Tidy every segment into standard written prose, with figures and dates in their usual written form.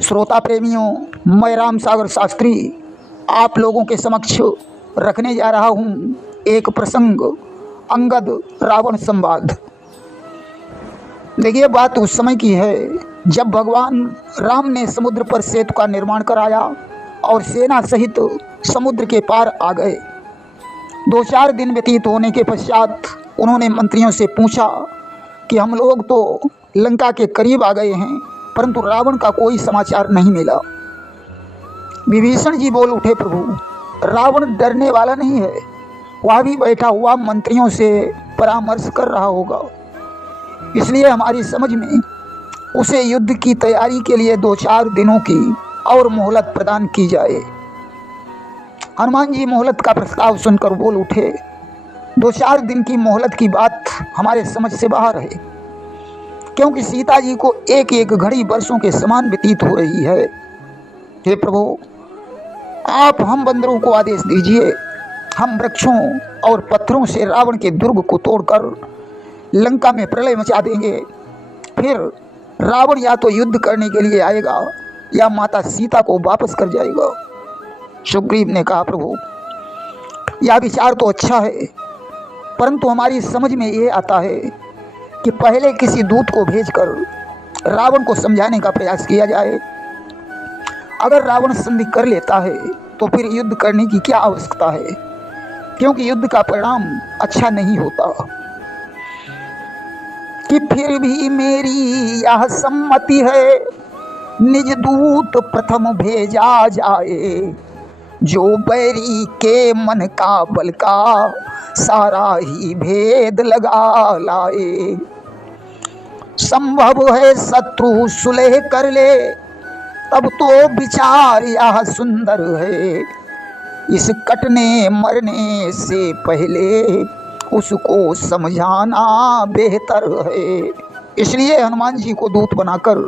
श्रोता प्रेमियों, मैं राम सागर शास्त्री आप लोगों के समक्ष रखने जा रहा हूँ एक प्रसंग, अंगद रावण संवाद। देखिए, बात उस समय की है जब भगवान राम ने समुद्र पर सेतु का निर्माण कराया और सेना सहित समुद्र के पार आ गए। 2-4 दिन व्यतीत होने के पश्चात उन्होंने मंत्रियों से पूछा कि हम लोग तो लंका के करीब आ गए हैं, परंतु रावण का कोई समाचार नहीं मिला। विभीषण जी बोल उठे, प्रभु, रावण डरने वाला नहीं है, वह भी बैठा हुआ मंत्रियों से परामर्श कर रहा होगा, इसलिए हमारी समझ में उसे युद्ध की तैयारी के लिए 2-4 दिनों की और मोहलत प्रदान की जाए। हनुमान जी मोहलत का प्रस्ताव सुनकर बोल उठे, 2-4 दिन की मोहलत की बात हमारे समझ से बाहर है, क्योंकि सीता जी को एक एक घड़ी वर्षों के समान व्यतीत हो रही है। हे प्रभु, आप हम बंदरों को आदेश दीजिए, हम वृक्षों और पत्थरों से रावण के दुर्ग को तोड़कर लंका में प्रलय मचा देंगे। फिर रावण या तो युद्ध करने के लिए आएगा या माता सीता को वापस कर जाएगा। सुग्रीव ने कहा, प्रभु, यह विचार तो अच्छा है, परंतु हमारी समझ में ये आता है कि पहले किसी दूत को भेजकर रावण को समझाने का प्रयास किया जाए। अगर रावण संधि कर लेता है तो फिर युद्ध करने की क्या आवश्यकता है, क्योंकि युद्ध का परिणाम अच्छा नहीं होता। कि फिर भी मेरी यह सम्मति है, निज दूत प्रथम भेजा जाए, जो बैरी के मन का बल का सारा ही भेद लगा लाए। संभव है शत्रु सुलह कर ले, तब तो विचार यह सुंदर है, इस कटने मरने से पहले उसको समझाना बेहतर है। इसलिए हनुमान जी को दूत बनाकर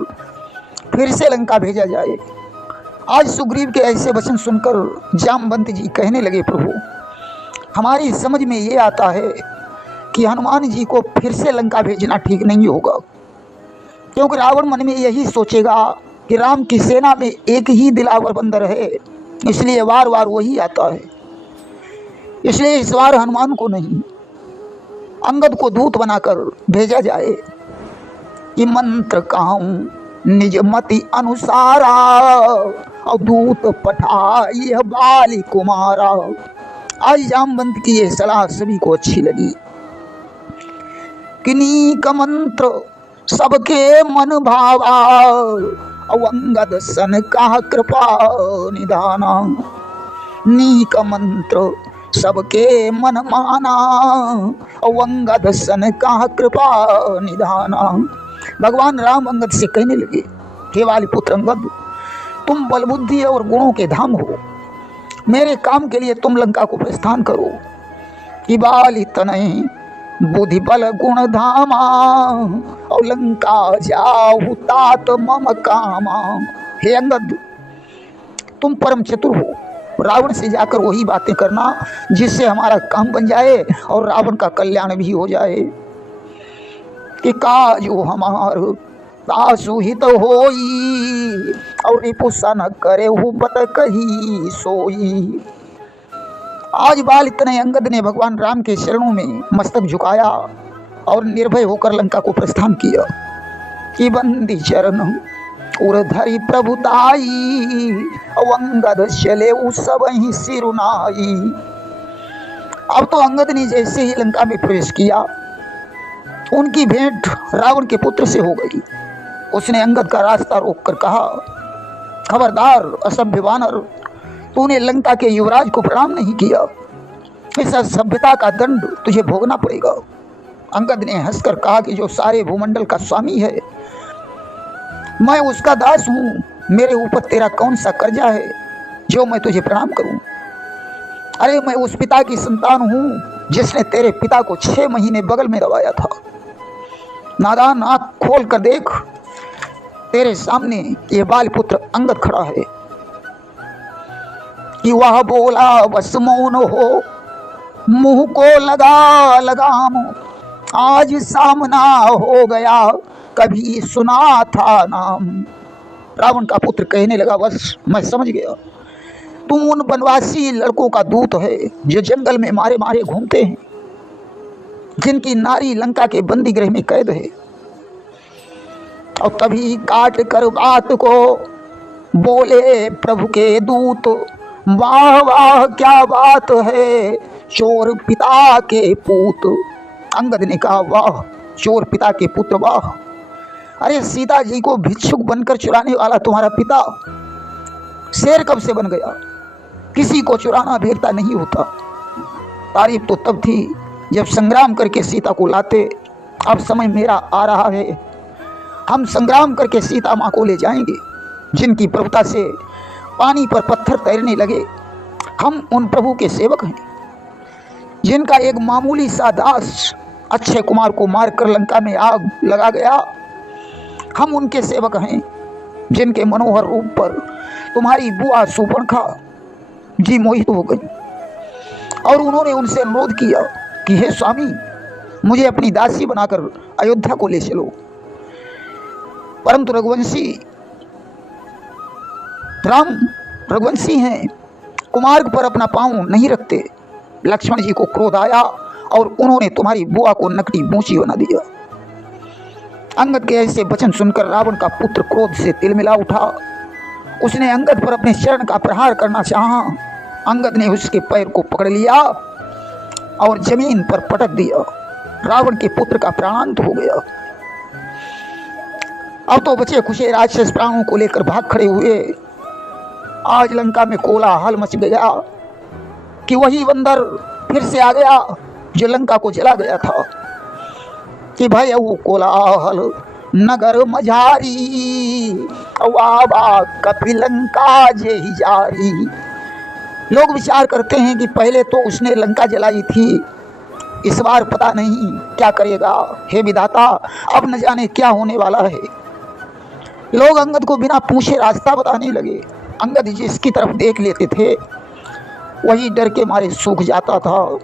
फिर से लंका भेजा जाए। आज सुग्रीव के ऐसे वचन सुनकर जामवंत जी कहने लगे, प्रभु, हमारी समझ में ये आता है कि हनुमान जी को फिर से लंका भेजना ठीक नहीं होगा, क्योंकि रावण मन में यही सोचेगा कि राम की सेना में एक ही दिलावर बंदर है, इसलिए बार बार वही आता है। इसलिए इस बार हनुमान को नहीं, अंगद को दूत बनाकर भेजा जाए कि मंत्र कहूँ निज मति अनुसारा, और दूत पठाई बाली कुमारा। आज जामवंत की ये सलाह सभी को अच्छी लगी। किन्हीं का मंत्र सबके मन भावा, अंगद सन का कृपा निधाना। नीक मंत्र सबके मन माना, अंगद सन का कृपा निधाना। भगवान राम अंगद से कहने लगे, हे वाली पुत्र अंगद, तुम बल बुद्धि और गुणों के धाम हो, मेरे काम के लिए तुम लंका को प्रस्थान करो। कि बाली तनय बुद्धि बल गुण धामा, और लंका जाहु तात मम कामा। हे अंगद, तुम परम चतुर हो, रावण से जाकर वही बातें करना जिससे हमारा काम बन जाए और रावण का कल्याण भी हो जाए। कि काजो हमार दासु हित होई, और रिपुसा न करे हु बत कही सोई। आज बाल इतने अंगद ने भगवान राम के चरणों में मस्तक झुकाया और निर्भय होकर लंका को प्रस्थान किया। कि बंदी चरण उर्धरि प्रभुताई, अंगद चले उस सब ही सिरुनाई। अब तो अंगद ने जैसे ही लंका में प्रवेश किया, उनकी भेंट रावण के पुत्र से हो गई। उसने अंगद का रास्ता रोककर कहा, खबरदार असभ्य वानर, तूने लंका के युवराज को प्रणाम नहीं किया, इस असभ्यता का दंड तुझे भोगना पड़ेगा। अंगद ने हंसकर कहा कि जो सारे भूमंडल का स्वामी है, मैं उसका दास हूँ, मेरे ऊपर तेरा कौन सा कर्जा है जो मैं तुझे प्रणाम करूं? अरे, मैं उस पिता की संतान हूँ जिसने तेरे पिता को 6 महीने बगल में दबाया था। नादान, आँख खोल कर देख, तेरे सामने ये बाल पुत्र अंगद खड़ा है। कि वह बोला बस मौन हो, मुंह को लगा लगाम, आज सामना हो गया, कभी सुना था नाम। रावण का पुत्र कहने लगा, बस मैं समझ गया, तुम उन वनवासी लड़कों का दूत है जो जंगल में मारे मारे घूमते हैं, जिनकी नारी लंका के बंदी गृह में कैद है। और तभी काट कर बात को बोले प्रभु के दूत, वाह वाह क्या बात है, चोर पिता के पूत। अंगद ने कहा, वाह चोर पिता के पुत्र वाह, अरे सीता जी को भिक्षुक बनकर चुराने वाला तुम्हारा पिता शेर कब से बन गया? किसी को चुराना भेड़ता नहीं होता। तारीफ तो तब थी जब संग्राम करके सीता को लाते। अब समय मेरा आ रहा है, हम संग्राम करके सीता माँ को ले जाएंगे। जिनकी प्रभुता से पानी पर पत्थर तैरने लगे, हम उन प्रभु के सेवक हैं। जिनका एक मामूली सा दास अक्षय कुमार को मारकर लंका में आग लगा गया, हम उनके सेवक हैं। जिनके मनोहर रूप पर तुम्हारी बुआ सुपर्णखा जी मोहित हो गई और उन्होंने उनसे अनुरोध किया कि हे स्वामी, मुझे अपनी दासी बनाकर अयोध्या को ले चलो। परंतु राम रघुवंशी हैं, कुमार्ग पर अपना पांव नहीं रखते। लक्ष्मण जी को क्रोध आया और उन्होंने तुम्हारी बुआ को नकली बूची बना दिया। अंगद के ऐसे वचन सुनकर रावण का पुत्र क्रोध से तिलमिला उठा। उसने अंगद पर अपने चरण का प्रहार करना चाहा। अंगद ने उसके पैर को पकड़ लिया और जमीन पर पटक दिया। रावण के पुत्र का प्राणांत हो गया। अब तो बचे खुशे राक्षस प्राणों को लेकर भाग खड़े हुए। आज लंका में कोलाहल मच गया कि वही बंदर फिर से आ गया जो लंका को जला गया था। कि भाई वो कोलाहल नगर मझारी, वाबा कपिलंका जे ही जारी। लोग विचार करते हैं कि पहले तो उसने लंका जलाई थी, इस बार पता नहीं क्या करेगा। हे विधाता, अब न जाने क्या होने वाला है। लोग अंगद को बिना पूछे रास्ता बताने लगे। अंगद जिसकी तरफ देख लेते थे वही डर के मारे सूख जाता था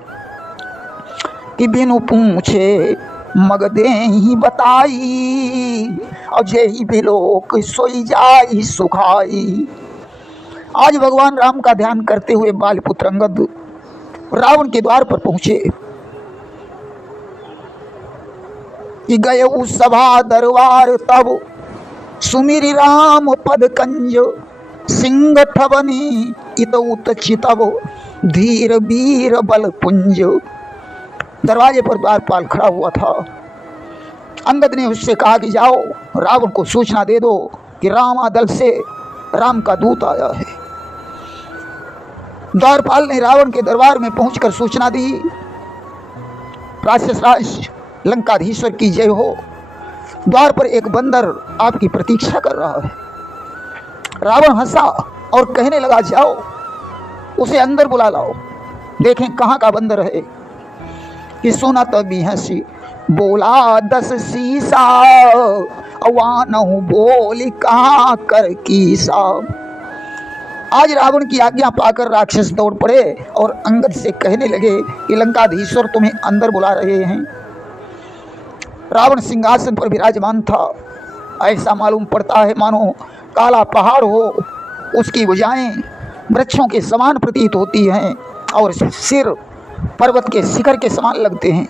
कि बिनु पूछे मगदे ही बताई, और जे ही भी लोग सोई जाई सुखाई। आज भगवान राम का ध्यान करते हुए बालपुत्र अंगद रावण के द्वार पर पहुंचे कि गए उस सभा दरबार तब सुमिरि राम पद कंज, सिंह ठवनी इतउत चितव धीर वीर बल पुंज। दरवाजे पर द्वारपाल खड़ा हुआ था। अंगद ने उससे कहा कि जाओ रावण को सूचना दे दो कि रामादल से राम का दूत आया है। द्वारपाल ने रावण के दरबार में पहुंचकर सूचना दी, राक्षस राज लंकाधीश्वर की जय हो। द्वार पर एक बंदर आपकी प्रतीक्षा कर रहा है। रावण हंसा और कहने लगा, जाओ उसे अंदर बुला लाओ, देखें कहाँ का बंदर है। कि सुना तभी हंसी बोला 10 सीसा, अवानहु बोली कहाँ कर कीसा। आज रावण की आज्ञा पाकर राक्षस दौड़ पड़े और अंगद से कहने लगे कि लंकाधीश्वर तुम्हें अंदर बुला रहे हैं। रावण सिंहासन पर विराजमान था। ऐसा मालूम पड़ता है मानो काला पहाड़ हो, उसकी भुजाएं वृक्षों के समान प्रतीत होती हैं और सिर पर्वत के शिखर के समान लगते हैं।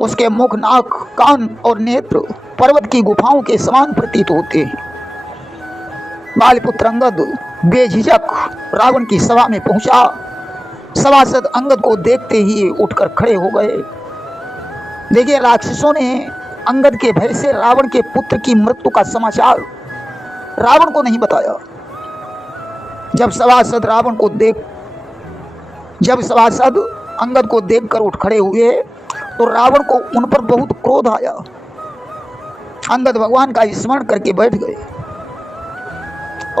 उसके मुख, नाक, कान और नेत्र पर्वत की गुफाओं के समान प्रतीत होते हैं। बालपुत्र अंगद बेझिझक रावण की सभा में पहुंचा। सभासद अंगद को देखते ही उठकर खड़े हो गए। देखिए, राक्षसों ने अंगद के भय से रावण के पुत्र की मृत्यु का समाचार रावण को नहीं बताया। जब सभासद अंगद को देखकर उठ खड़े हुए तो रावण को उन पर बहुत क्रोध आया। अंगद भगवान का स्मरण करके बैठ गए।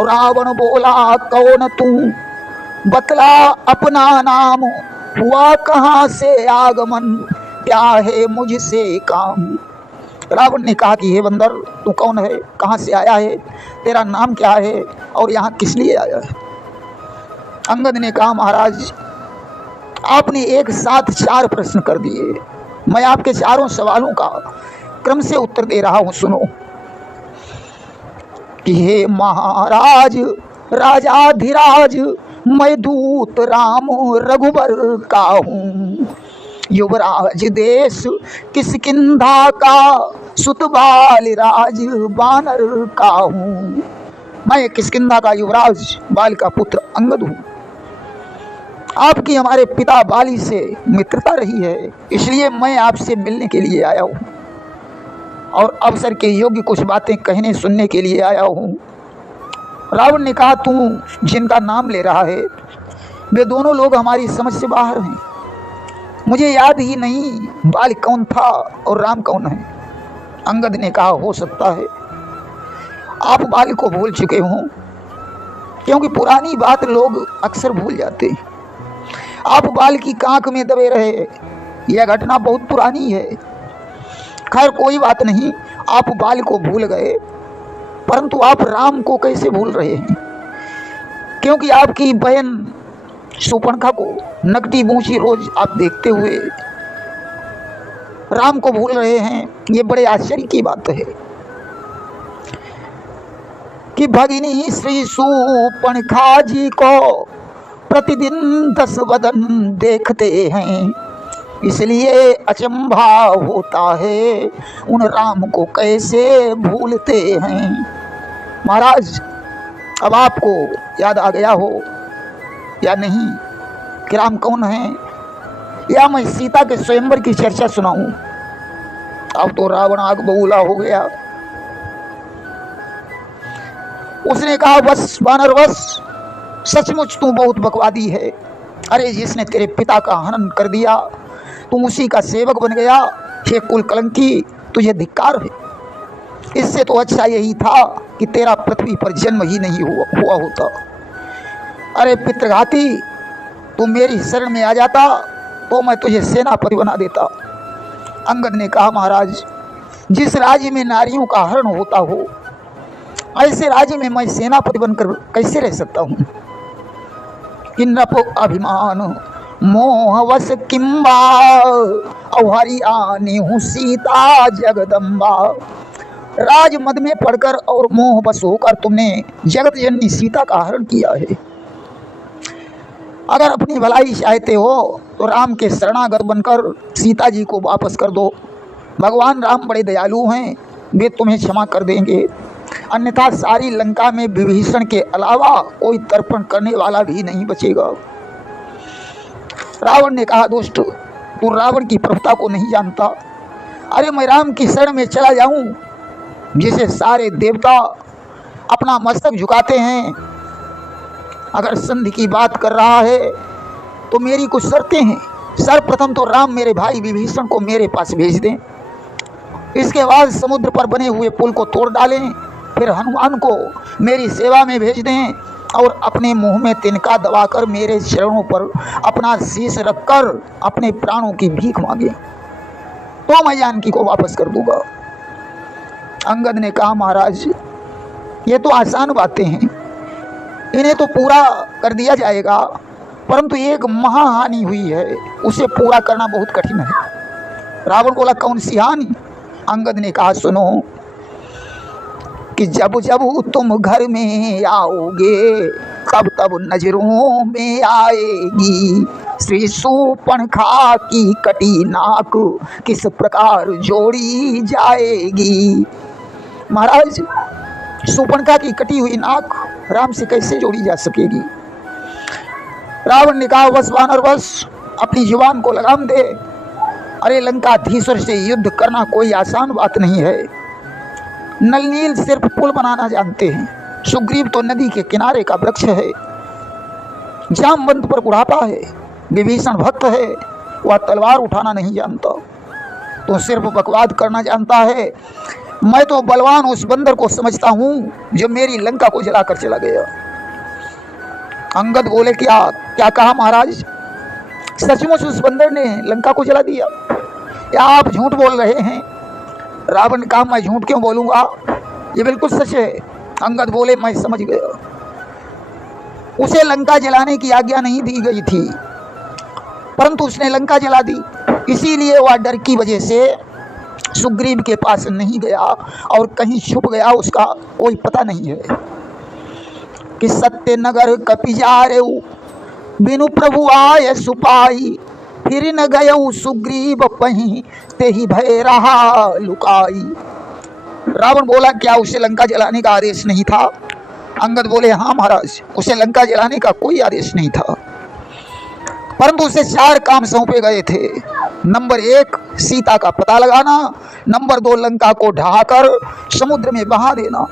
रावण बोला, कौन तू, बतला अपना नाम, हुआ कहाँ से आगमन, क्या है मुझसे काम। रावण ने कहा कि हे बंदर, तू कौन है, कहाँ से आया है, तेरा नाम क्या है और यहाँ किस लिए आया है। अंगद ने कहा, महाराज आपने एक साथ 4 प्रश्न कर दिए, मैं आपके चारों सवालों का क्रम से उत्तर दे रहा हूँ, सुनो। कि हे महाराज राजाधिराज, मैं दूत राम रघुबर का हूँ, युवराज देश किष्किंधा का, सुत बाल राज बानर का हूँ। मैं किष्किंधा का युवराज बाल का पुत्र अंगद हूँ। आपकी हमारे पिता बाली से मित्रता रही है, इसलिए मैं आपसे मिलने के लिए आया हूँ और अवसर के योग्य कुछ बातें कहने सुनने के लिए आया हूँ। रावण ने कहा, तू जिनका नाम ले रहा है वे दोनों लोग हमारी समझ से बाहर हैं। मुझे याद ही नहीं बाल कौन था और राम कौन है। अंगद ने कहा, हो सकता है आप बाल को भूल चुके हों, क्योंकि पुरानी बात लोग अक्सर भूल जाते हैं। आप बाल की कांख में दबे रहे, यह घटना बहुत पुरानी है। खैर कोई बात नहीं, आप बाल को भूल गए, परंतु आप राम को कैसे भूल रहे हैं? क्योंकि आपकी बहन शूर्पणखा को नकटी मूछी रोज आप देखते हुए राम को भूल रहे हैं। ये बड़े आश्चर्य की बात है कि भगिनी श्री शूर्पणखा जी को प्रतिदिन 10 वदन देखते हैं, इसलिए अचंभा होता है उन राम को कैसे भूलते हैं। महाराज, अब आपको याद आ गया हो या नहीं कि राम कौन है, या मैं सीता के स्वयंवर की चर्चा सुनाऊं? अब तो रावण आग बबूला हो गया। उसने कहा, बस वानर बस, सचमुच तू बहुत बकवादी है। अरे जिसने तेरे पिता का हनन कर दिया तुम उसी का सेवक बन गया। हे कुल कलंकी, तुझे धिक्कार है। इससे तो अच्छा यही था कि तेरा पृथ्वी पर जन्म ही नहीं हुआ होता। अरे पितृघाती, तू मेरी शरण में आ जाता तो मैं तुझे सेनापति बना देता। अंगद ने कहा, महाराज, जिस राज्य में नारियों का हरण होता हो ऐसे राज्य में मैं सेनापति बनकर कैसे रह सकता हूँ? किन्नप अभिमान मोहवश किम्बा, अवहरी आनी हूँ सीता जगदम्बा। राज मद में पड़कर और मोहवश होकर तुमने जगत जननी सीता का हरण किया है। अगर अपनी भलाई चाहते हो तो राम के शरणागत बनकर सीता जी को वापस कर दो। भगवान राम बड़े दयालु हैं, वे तुम्हें क्षमा कर देंगे। अन्यथा सारी लंका में विभीषण के अलावा कोई तर्पण करने वाला भी नहीं बचेगा। रावण ने कहा, दोस्त, तू रावण की प्रभुता को नहीं जानता। अरे मैं राम की शरण में चला जाऊं, जिसे सारे देवता अपना मस्तक झुकाते हैं। अगर संधि की बात कर रहा है तो मेरी कुछ शर्तें हैं। सर्वप्रथम तो राम मेरे भाई विभीषण को मेरे पास भेज दें, इसके बाद समुद्र पर बने हुए पुल को तोड़ डालें, फिर हनुमान को मेरी सेवा में भेज दें और अपने मुंह में तिनका दबाकर मेरे चरणों पर अपना शीश रखकर अपने प्राणों की भीख मांगे, तो मैं जानकी को वापस कर दूंगा। अंगद ने कहा, महाराज, ये तो आसान बातें हैं, इन्हें तो पूरा कर दिया जाएगा, परंतु एक महाहानि हुई है, उसे पूरा करना बहुत कठिन है। रावण बोला, कौन सी हानि? अंगद ने कहा, सुनो कि जब जब तुम घर में आओगे तब तब नजरों में आएगी श्री शूर्पणखा की कटी नाक किस प्रकार जोड़ी जाएगी। महाराज, शूर्पणखा की कटी हुई नाक राम से कैसे जोड़ी जा सकेगी? रावण ने कहा, बस वानर बस, अपनी जुबान को लगाम दे। अरे लंकाधीश्वर से युद्ध करना कोई आसान बात नहीं है। नलनील सिर्फ पुल बनाना जानते हैं, सुग्रीव तो नदी के किनारे का वृक्ष है, जामवंत पर बुढ़ापा है, विभीषण भक्त है, वह तलवार उठाना नहीं जानता, तो सिर्फ बकवाद करना जानता है। मैं तो बलवान उस बंदर को समझता हूँ जो मेरी लंका को जलाकर चला गया। अंगद बोले, क्या क्या कहा महाराज? सचमुच उस बंदर ने लंका को जला दिया या आप झूठ बोल रहे हैं? रावण ने कहा, मैं झूठ क्यों बोलूँगा, ये बिल्कुल सच है। अंगद बोले, मैं समझ गया, उसे लंका जलाने की आज्ञा नहीं दी गई थी, परंतु उसने लंका जला दी। इसीलिए वह डर की वजह से सुग्रीव के पास नहीं गया और कहीं छुप गया, उसका कोई पता नहीं है। कि सत्य नगर कपि जारे बिनु प्रभु आय सुपाई, फिर न गयऊ सुग्रीव पहीं ते ही भय रहा लुकाई। रावण बोला क्या उसे लंका जलाने का आदेश नहीं था? अंगद बोले हाँ महाराज, उसे लंका जलाने का कोई आदेश नहीं था, परंतु उसे 4 काम सौंपे गए थे। नंबर 1 सीता का पता लगाना, नंबर 2 लंका को ढहाकर समुद्र में बहा देना,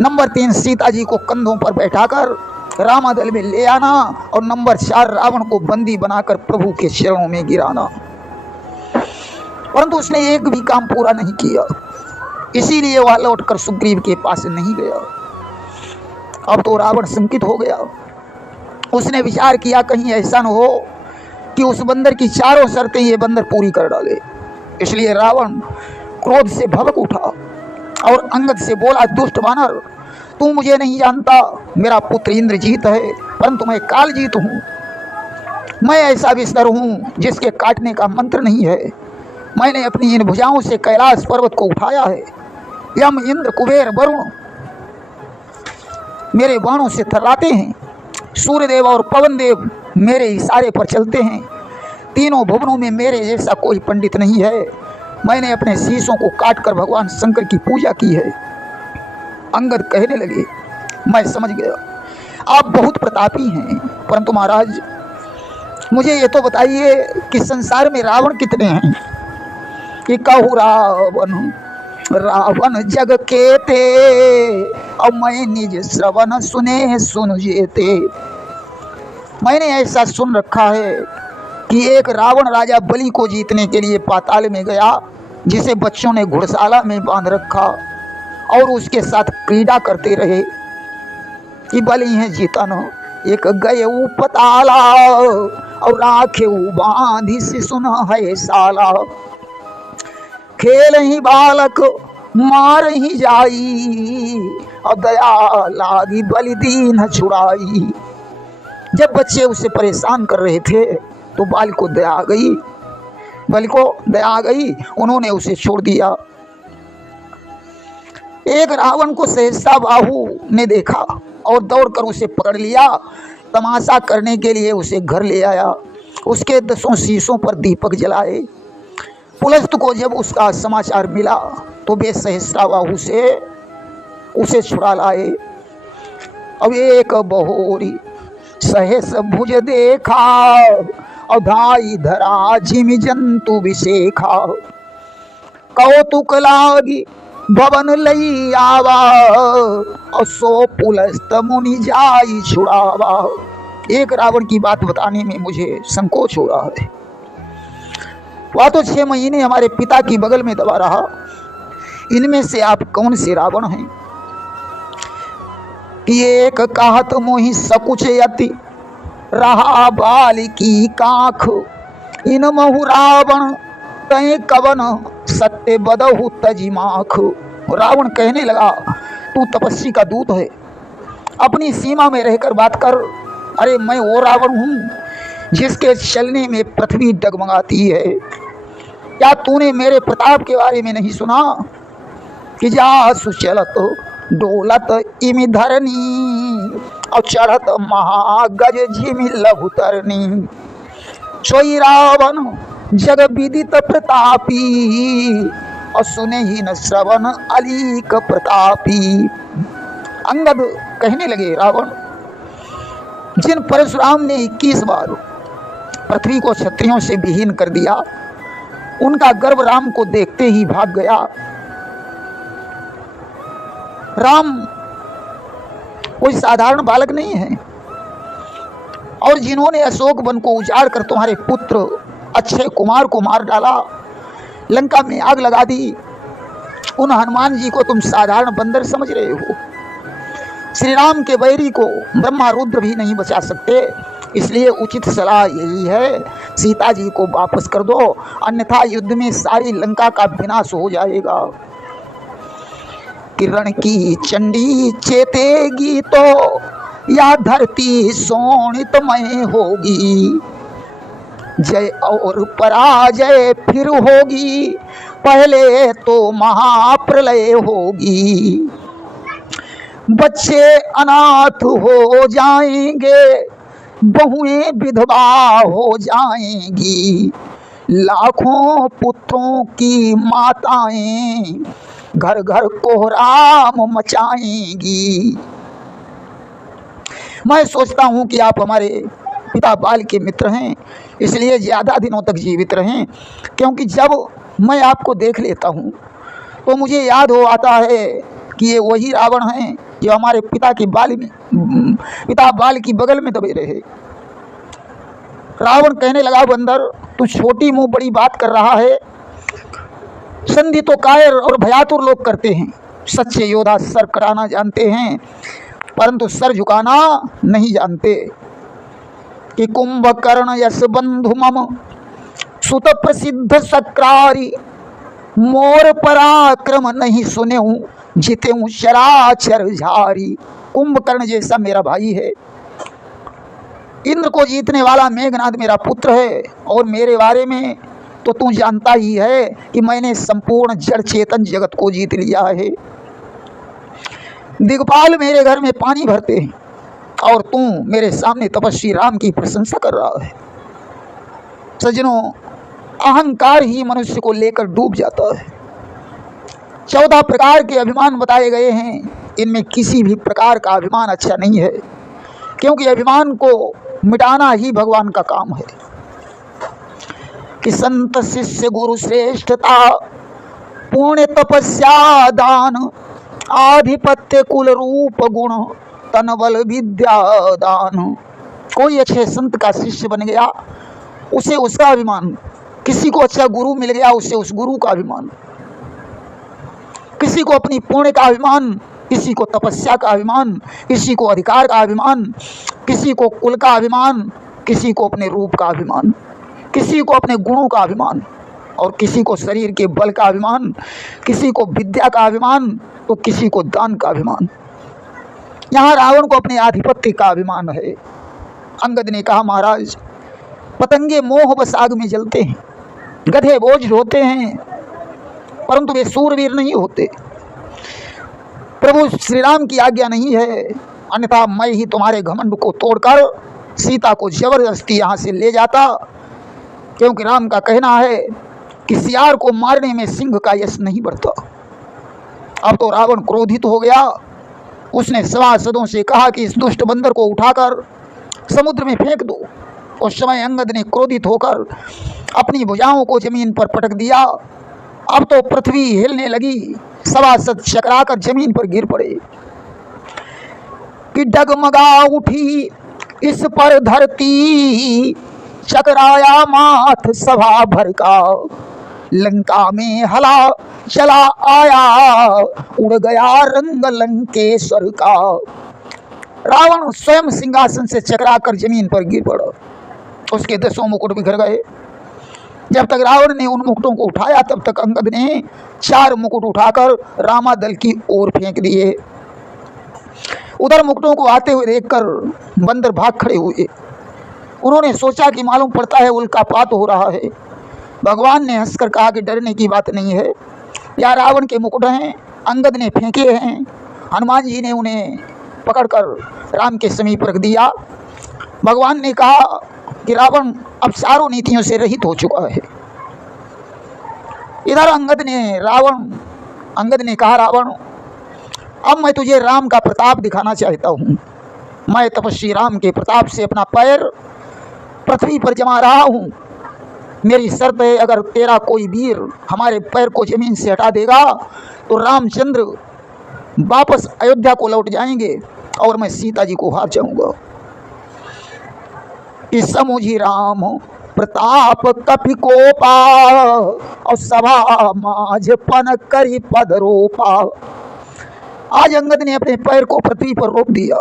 नंबर 3 सीता जी को कंधों पर बैठाकर रामादल में ले आना, और नंबर 4 रावण को बंदी बनाकर प्रभु के चरणों में गिराना। परंतु उसने एक भी काम पूरा नहीं किया, इसीलिए वह लौटकर सुग्रीव के पास नहीं गया। अब तो रावण शंकित हो गया। उसने विचार किया कहीं ऐसा न हो कि उस बंदर की 4 शर्तें ये बंदर पूरी कर डाले। इसलिए रावण क्रोध से भड़क उठा और अंगद से बोला, दुष्ट वानर, तू मुझे नहीं जानता, मेरा पुत्र इंद्रजीत है, परंतु मैं कालजीत हूँ। मैं ऐसा विस्तर हूँ जिसके काटने का मंत्र नहीं है। मैंने अपनी इन भुजाओं से कैलाश पर्वत को उठाया है। यम, इंद्र, कुबेर, वरुण मेरे बाणों से थर्राते हैं। सूर्यदेव और पवन देव मेरे इशारे पर चलते हैं। तीनों भुवनों में मेरे जैसा कोई पंडित नहीं है। मैंने अपने शीशों को काटकर भगवान शंकर की पूजा की है। अंगद कहने लगे, मैं समझ गया, आप बहुत प्रतापी हैं, परंतु महाराज मुझे ये तो बताइए कि संसार में रावण कितने हैं? कि कहू रावण रावण जग के थे, और मैं निज श्रवण सुने सुन जेते। मैंने ऐसा सुन रखा है कि एक रावण राजा बलि को जीतने के लिए पाताल में गया, जिसे बच्चों ने घुड़शाला में बांध रखा और उसके साथ क्रीड़ा करते रहे कि बलि है जीतन। एक गए पताला और राखे बांधी से सुना है साला, खेल ही बालक मार ही जाई, और दया लागी बलि दीन छुड़ाई। जब बच्चे उसे परेशान कर रहे थे तो बाल को दया आ गई, बलि को दया आ गई, उन्होंने उसे छोड़ दिया। एक रावण को सहसा बाहु ने देखा और दौड़कर उसे पकड़ लिया, तमाशा करने के लिए उसे घर ले आया। उसके 10 शीशों पर दीपक जलाए। पुलस्त को जब उसका समाचार मिला तो वे सहस्राबाहु से उसे छुड़ा लाए। अब एक बहोरी सहस भुज देखा, और धाई धरा झिमि जंतु विशेखा। कौतुक लागी भवन लई आवा, और सो पुलस्त मुनि जाई छुड़ावा। एक रावण की बात बताने में मुझे संकोच हो रहा है। वह तो 6 महीने हमारे पिता की बगल में दबा रहा। इनमें से आप कौन से रावण हैं? कि एक कहत मोहि सकुच यति, रहा बाल की काख। इन महु रावण तय कवन, सत्य बदहु तजिमाख। रावण कहने लगा, तू तपस्वी का दूत है, अपनी सीमा में रहकर बात कर। अरे मैं वो रावण हूँ जिसके चलने में पृथ्वी डगमगाती है। क्या तूने मेरे प्रताप के बारे में नहीं सुना? कि जा सुचलत डोलत इमि धरनी, और चढ़त महागज झिमि लघु तरनी। सोई रावण जग विदित प्रतापी, और सुने ही न श्रवण अलीक प्रतापी। अंगद कहने लगे, रावण जिन परशुराम ने 21 बार पृथ्वी को क्षत्रियों से विहीन कर दिया, उनका गर्व राम को देखते ही भाग गया। राम कोई साधारण बालक नहीं है। और जिन्होंने अशोक वन को उजाड़ कर तुम्हारे पुत्र अक्षय कुमार को मार डाला, लंका में आग लगा दी, उन हनुमान जी को तुम साधारण बंदर समझ रहे हो। श्री राम के बैरी को ब्रह्मा रुद्र भी नहीं बचा सकते। इसलिए उचित सलाह यही है, सीता जी को वापस कर दो, अन्यथा युद्ध में सारी लंका का विनाश हो जाएगा। किरण की चंडी चेतेगी तो या धरती शोणितमय होगी। जय और पराजय फिर होगी, पहले तो महाप्रलय होगी, बच्चे अनाथ हो जाएंगे, बहुएं विधवा हो जाएंगी, लाखों पुत्रों की माताएं घर घर कोहराम मचाएंगी। मैं सोचता हूँ कि आप हमारे पिता बाल के मित्र हैं, इसलिए ज़्यादा दिनों तक जीवित रहें, क्योंकि जब मैं आपको देख लेता हूँ तो मुझे याद हो आता है कि ये वही रावण हैं जो हमारे पिता बाल की बगल में दबे रहे। रावण कहने लगा, बंदर तू छोटी मुंह बड़ी बात कर रहा है। संधि तो कायर और भयातुर लोग करते हैं, सच्चे योद्धा सर कटाना जानते हैं, परंतु सर झुकाना नहीं जानते। कि कुंभकर्ण यश बंधु मम सुत प्रसिद्ध सक्रारी, मोर पराक्रम नहीं सुने हूँ जीते हूँ शराचर झारी। कुंभकर्ण जैसा मेरा भाई है, इंद्र को जीतने वाला मेघनाद मेरा पुत्र है, और मेरे बारे में तो तू जानता ही है कि मैंने संपूर्ण जड़ चेतन जगत को जीत लिया है। दिग्पाल मेरे घर में पानी भरते हैं और तू मेरे सामने तपस्वी राम की प्रशंसा कर रहा है। सज्जनों, अहंकार ही मनुष्य को लेकर डूब जाता है। 14 प्रकार के अभिमान बताए गए हैं, इनमें किसी भी प्रकार का अभिमान अच्छा नहीं है, क्योंकि अभिमान को मिटाना ही भगवान का काम है। कि संत शिष्य गुरु श्रेष्ठता, पुण्य तपस्या दान, आधिपत्य कुल रूप गुण, तन बल विद्या दान। कोई अच्छे संत का शिष्य बन गया उसे उसका अभिमान, किसी को अच्छा गुरु मिल गया उसे उस गुरु का अभिमान, किसी को अपनी पुण्य का अभिमान, किसी को तपस्या का अभिमान, किसी को अधिकार का अभिमान, किसी को कुल का अभिमान, किसी को अपने रूप का अभिमान, किसी को अपने गुणों का अभिमान, और किसी को शरीर के बल का अभिमान, किसी को विद्या का अभिमान, तो किसी को दान का अभिमान। यहाँ रावण को अपने आधिपत्य का अभिमान है। अंगद ने कहा, महाराज पतंगे मोह बस आग में जलते हैं, गधे बोझ ढोते हैं, परंतु वे सूरवीर नहीं होते। प्रभु श्री राम की आज्ञा नहीं है, अन्यथा मैं ही तुम्हारे घमंड को तोड़कर सीता को जबरदस्ती यहाँ से ले जाता, क्योंकि राम का कहना है कि सियार को मारने में सिंह का यश नहीं बढ़ता। अब तो रावण क्रोधित हो गया, उसने सभासदों से कहा कि इस दुष्ट बंदर को उठाकर समुद्र में फेंक दो। उस समय अंगद ने क्रोधित होकर अपनी भुजाओं को जमीन पर पटक दिया। अब तो पृथ्वी हिलने लगी, सभासद चकराकर जमीन पर गिर पड़े। कि डगमगा उठी इस पर धरती, चकराया माथ सभा भर का, लंका में हला चला आया, उड़ गया रंग लंकेश्वर का। रावण स्वयं सिंहासन से चकराकर जमीन पर गिर पड़ा, उसके 10 मुकुट बिखर गए। जब तक रावण ने उन मुकुटों को उठाया तब तक अंगद ने 4 मुकुट उठाकर रामादल की ओर फेंक दिए। उधर मुकुटों को आते हुए देखकर बंदर भाग खड़े हुए। उन्होंने सोचा कि मालूम पड़ता है उल्कापात हो रहा है। भगवान ने हंसकर कहा कि डरने की बात नहीं है, या रावण के मुकुट हैं, अंगद ने फेंके हैं, हनुमान जी ने उन्हें पकड़कर राम के समीप रख दिया। भगवान ने कहा कि रावण अब चारों नीतियों से रहित हो चुका है। इधर अंगद ने कहा, रावण अब मैं तुझे राम का प्रताप दिखाना चाहता हूँ। मैं तपस्वी राम के प्रताप से अपना पैर पृथ्वी पर जमा रहा हूँ। मेरी शर्त है, अगर तेरा कोई वीर हमारे पैर को जमीन से हटा देगा तो रामचंद्र वापस अयोध्या को लौट जाएंगे और मैं सीता जी को हार जाऊंगा। इस समुझी राम प्रताप कपि कोपा, और सभा माझ पन करी पद रोपा। आज अंगद ने अपने पैर को पृथ्वी पर रोक दिया।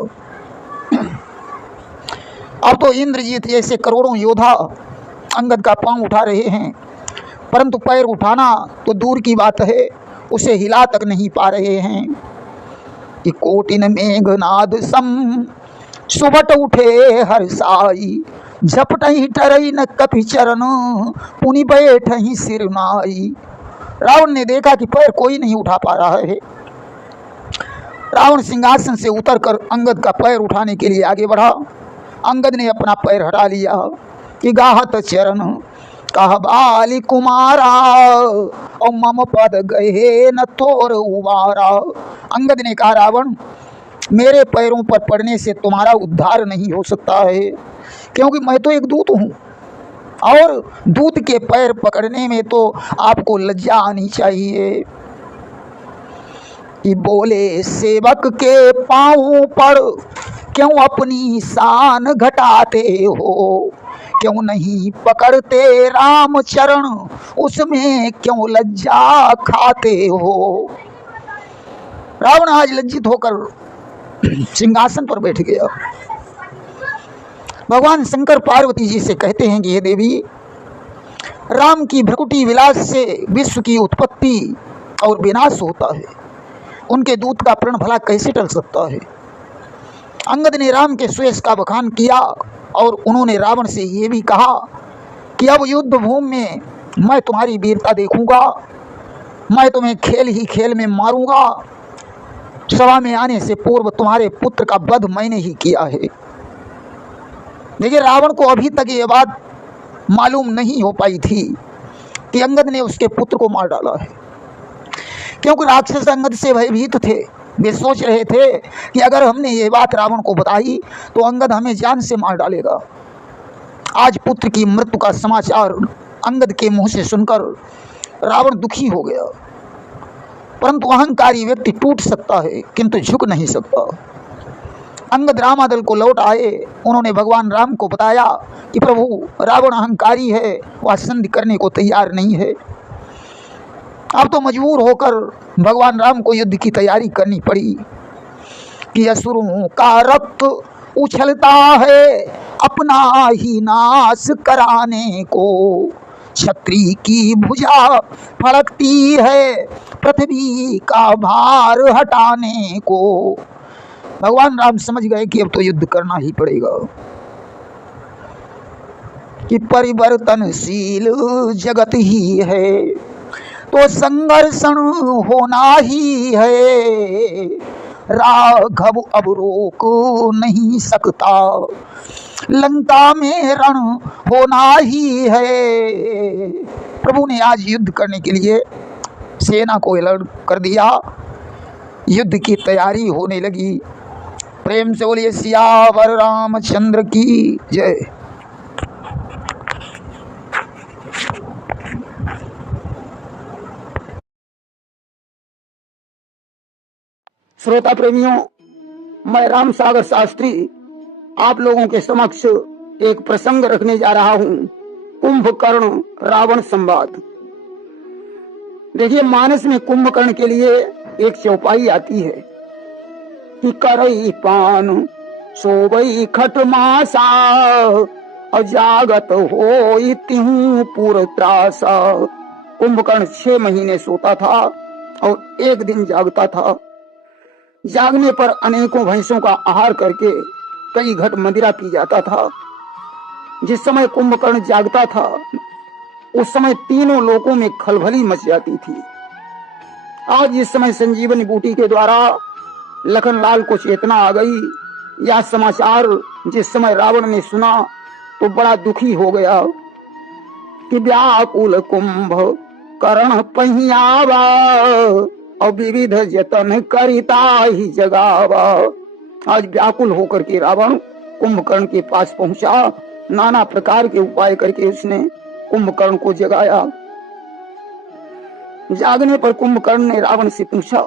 अब तो इंद्रजीत जैसे करोड़ों योद्धा अंगद का पांव उठा रहे हैं, परंतु पैर उठाना तो दूर की बात है, उसे हिला तक नहीं पा रहे हैं। कि कोटिन मेघनाद सम सुबट उठे हर साई, झपटही टरई न कपि चरण, पुनि बैठही सिरनाई। रावण ने देखा कि पैर कोई नहीं उठा पा रहा है। रावण सिंहासन से उतरकर अंगद का पैर उठाने के लिए आगे बढ़ा। अंगद ने अपना पैर हटा लिया कि गाहत चरण कह बाली कुमारा और मम पद गए न तोर उबारा। अंगद ने कहा, रावण, मेरे पैरों पर पड़ने से तुम्हारा उद्धार नहीं हो सकता है, क्योंकि मैं तो एक दूत हूँ और दूत के पैर पकड़ने में तो आपको लज्जा आनी चाहिए। कि बोले सेवक के पाँव पर क्यों अपनी शान घटाते हो, क्यों नहीं पकड़ते राम चरण, उसमें क्यों लज्जा खाते हो। रावण आज लज्जित होकर सिंहासन पर बैठ गया। भगवान शंकर पार्वती जी से कहते हैं कि हे देवी, राम की भ्रकुटी विलास से विश्व की उत्पत्ति और विनाश होता है, उनके दूत का प्रण भला कैसे टल सकता है। अंगद ने राम के सुयश का बखान किया और उन्होंने रावण से ये भी कहा कि अब युद्ध भूमि में मैं तुम्हारी वीरता देखूंगा, मैं तुम्हें खेल ही खेल में मारूंगा। सभा में आने से पूर्व तुम्हारे पुत्र का वध मैंने ही किया है। देखिए, रावण को अभी तक ये बात मालूम नहीं हो पाई थी कि अंगद ने उसके पुत्र को मार डाला है, क्योंकि राक्षस अंगद से भयभीत थे। वे सोच रहे थे कि अगर हमने ये बात रावण को बताई तो अंगद हमें जान से मार डालेगा। आज पुत्र की मृत्यु का समाचार अंगद के मुंह से सुनकर रावण दुखी हो गया। परंतु अहंकारी व्यक्ति टूट सकता है किंतु झुक नहीं सकता। अंगद रामादल को लौट आए। उन्होंने भगवान राम को बताया कि प्रभु, रावण अहंकारी है, वह संधि करने को तैयार नहीं है। अब तो मजबूर होकर भगवान राम को युद्ध की तैयारी करनी पड़ी कि असुरों का रक्त उछलता है अपना ही नाश कराने को, छत्री की भुजा फड़कती है पृथ्वी का भार हटाने को। भगवान राम समझ गए कि अब तो युद्ध करना ही पड़ेगा, कि परिवर्तनशील जगत ही है तो संघर्षण होना ही है। राघव अब रोक नहीं सकता, लंका में रण होना ही है। प्रभु ने आज युद्ध करने के लिए सेना को अलर्ट कर दिया। युद्ध की तैयारी होने लगी। प्रेम से बोलिए सियावर रामचंद्र की जय। श्रोता प्रेमियों, मैं राम सागर शास्त्री आप लोगों के समक्ष एक प्रसंग रखने जा रहा हूं, कुंभकर्ण रावण संवाद। देखिए, मानस में कुंभकर्ण के लिए एक चौपाई आती है कि करई पान सोबई खटमासा और जागत हो तिहू पूर त्रासा। कुंभकर्ण 6 महीने सोता था और एक दिन जागता था। जागने पर अनेकों भैंसों का आहार करके कई घट मदिरा पी जाता था। जिस समय कुंभकर्ण जागता था उस समय तीनों लोकों में खलबली मच जाती थी। आज जिस समय संजीवनी बूटी के द्वारा लखनलाल को चेतना आ गई, यह समाचार जिस समय रावण ने सुना तो बड़ा दुखी हो गया कि व्याकुल कुंभ कर्ण पहियावा और विविध जतन करिता ही जगावा। आज व्याकुल होकर के रावण कुंभकर्ण के पास पहुंचा। नाना प्रकार के उपाय करके उसने कुंभकर्ण को जगाया। जागने पर कुंभकर्ण ने रावण से पूछा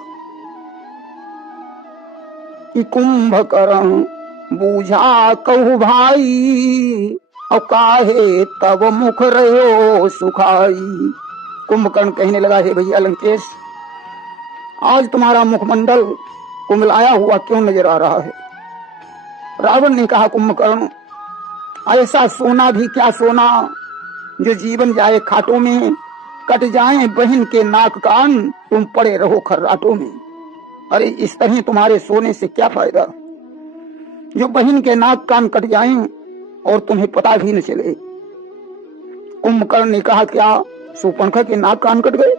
कि कुंभकर्ण बूझा कहू भाई और काहे तब मुख रहो सुखाई। कुंभकर्ण कहने लगा, हे भैया लंकेश, आज तुम्हारा मुखमंडल कुंभलाया हुआ क्यों नजर आ रहा है। रावण ने कहा, कुंभकर्ण, ऐसा सोना भी क्या सोना जो जीवन जाए खाटों में, कट जाए बहन के नाक कान, तुम पड़े रहो खर्राटों में। अरे इस तरह तुम्हारे सोने से क्या फायदा जो बहन के नाक कान कट जाएं और तुम्हें पता भी न चले। कुंभकर्ण ने कहा, क्या शूर्पणखा के नाक कान कट गए?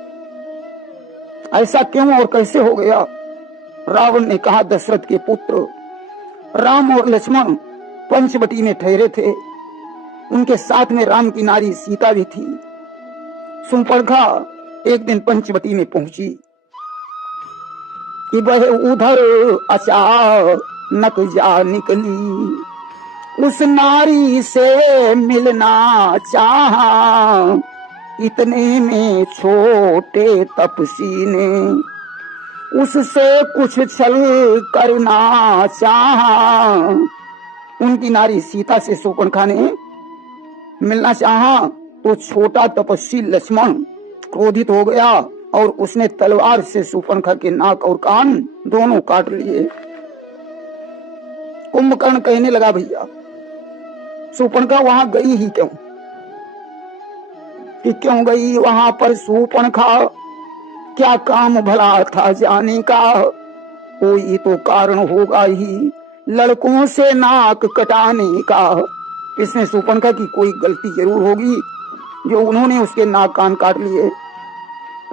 ऐसा क्यों और कैसे हो गया? रावण ने कहा, दशरथ के पुत्र राम और लक्ष्मण पंचवटी में ठहरे थे। उनके साथ में राम की नारी सीता भी थी। शूर्पणखा एक दिन पंचवटी में पहुंची कि वह उधर अचानक जा निकली, उस नारी से मिलना चाहा, इतने में छोटे तपसी ने उससे कुछ छल करना चाहा। उनकी नारी सीता से शूर्पणखा ने मिलना चाहा तो छोटा तपस्वी लक्ष्मण क्रोधित हो गया और उसने तलवार से शूर्पणखा के नाक और कान दोनों काट लिए। कुंभकर्ण कहने लगा, भैया शूर्पणखा वहां गई ही क्यों? कि क्यों गई वहां पर शूर्पणखा? क्या काम भला था जाने का? कोई तो कारण होगा ही लड़कों से नाक कटाने का। इसमें शूर्पणखा की कोई गलती जरूर होगी जो उन्होंने उसके नाक कान काट लिए।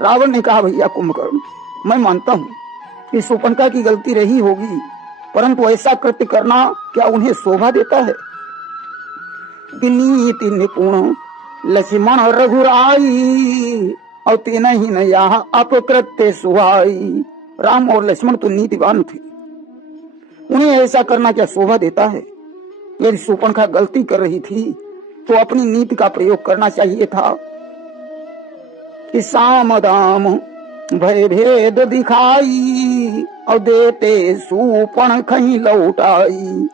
रावण ने कहा, भैया कुंभकर्ण, मैं मानता हूं कि शूर्पणखा की गलती रही होगी, परंतु ऐसा कृत्य करना क्या उन्हें शोभा देता है? नीति निपुण लक्ष्मण रघुराई और तीन ही न यहाँ अपकृत्य सुहाई। राम और लक्ष्मण तो नीतिवान थे, उन्हें ऐसा करना क्या शोभा देता है? यदि शूर्पणखा गलती कर रही थी तो अपनी नीति का प्रयोग करना चाहिए था कि साम दाम भय भेद दिखाई और देते शूर्पणखा ही लौटाई।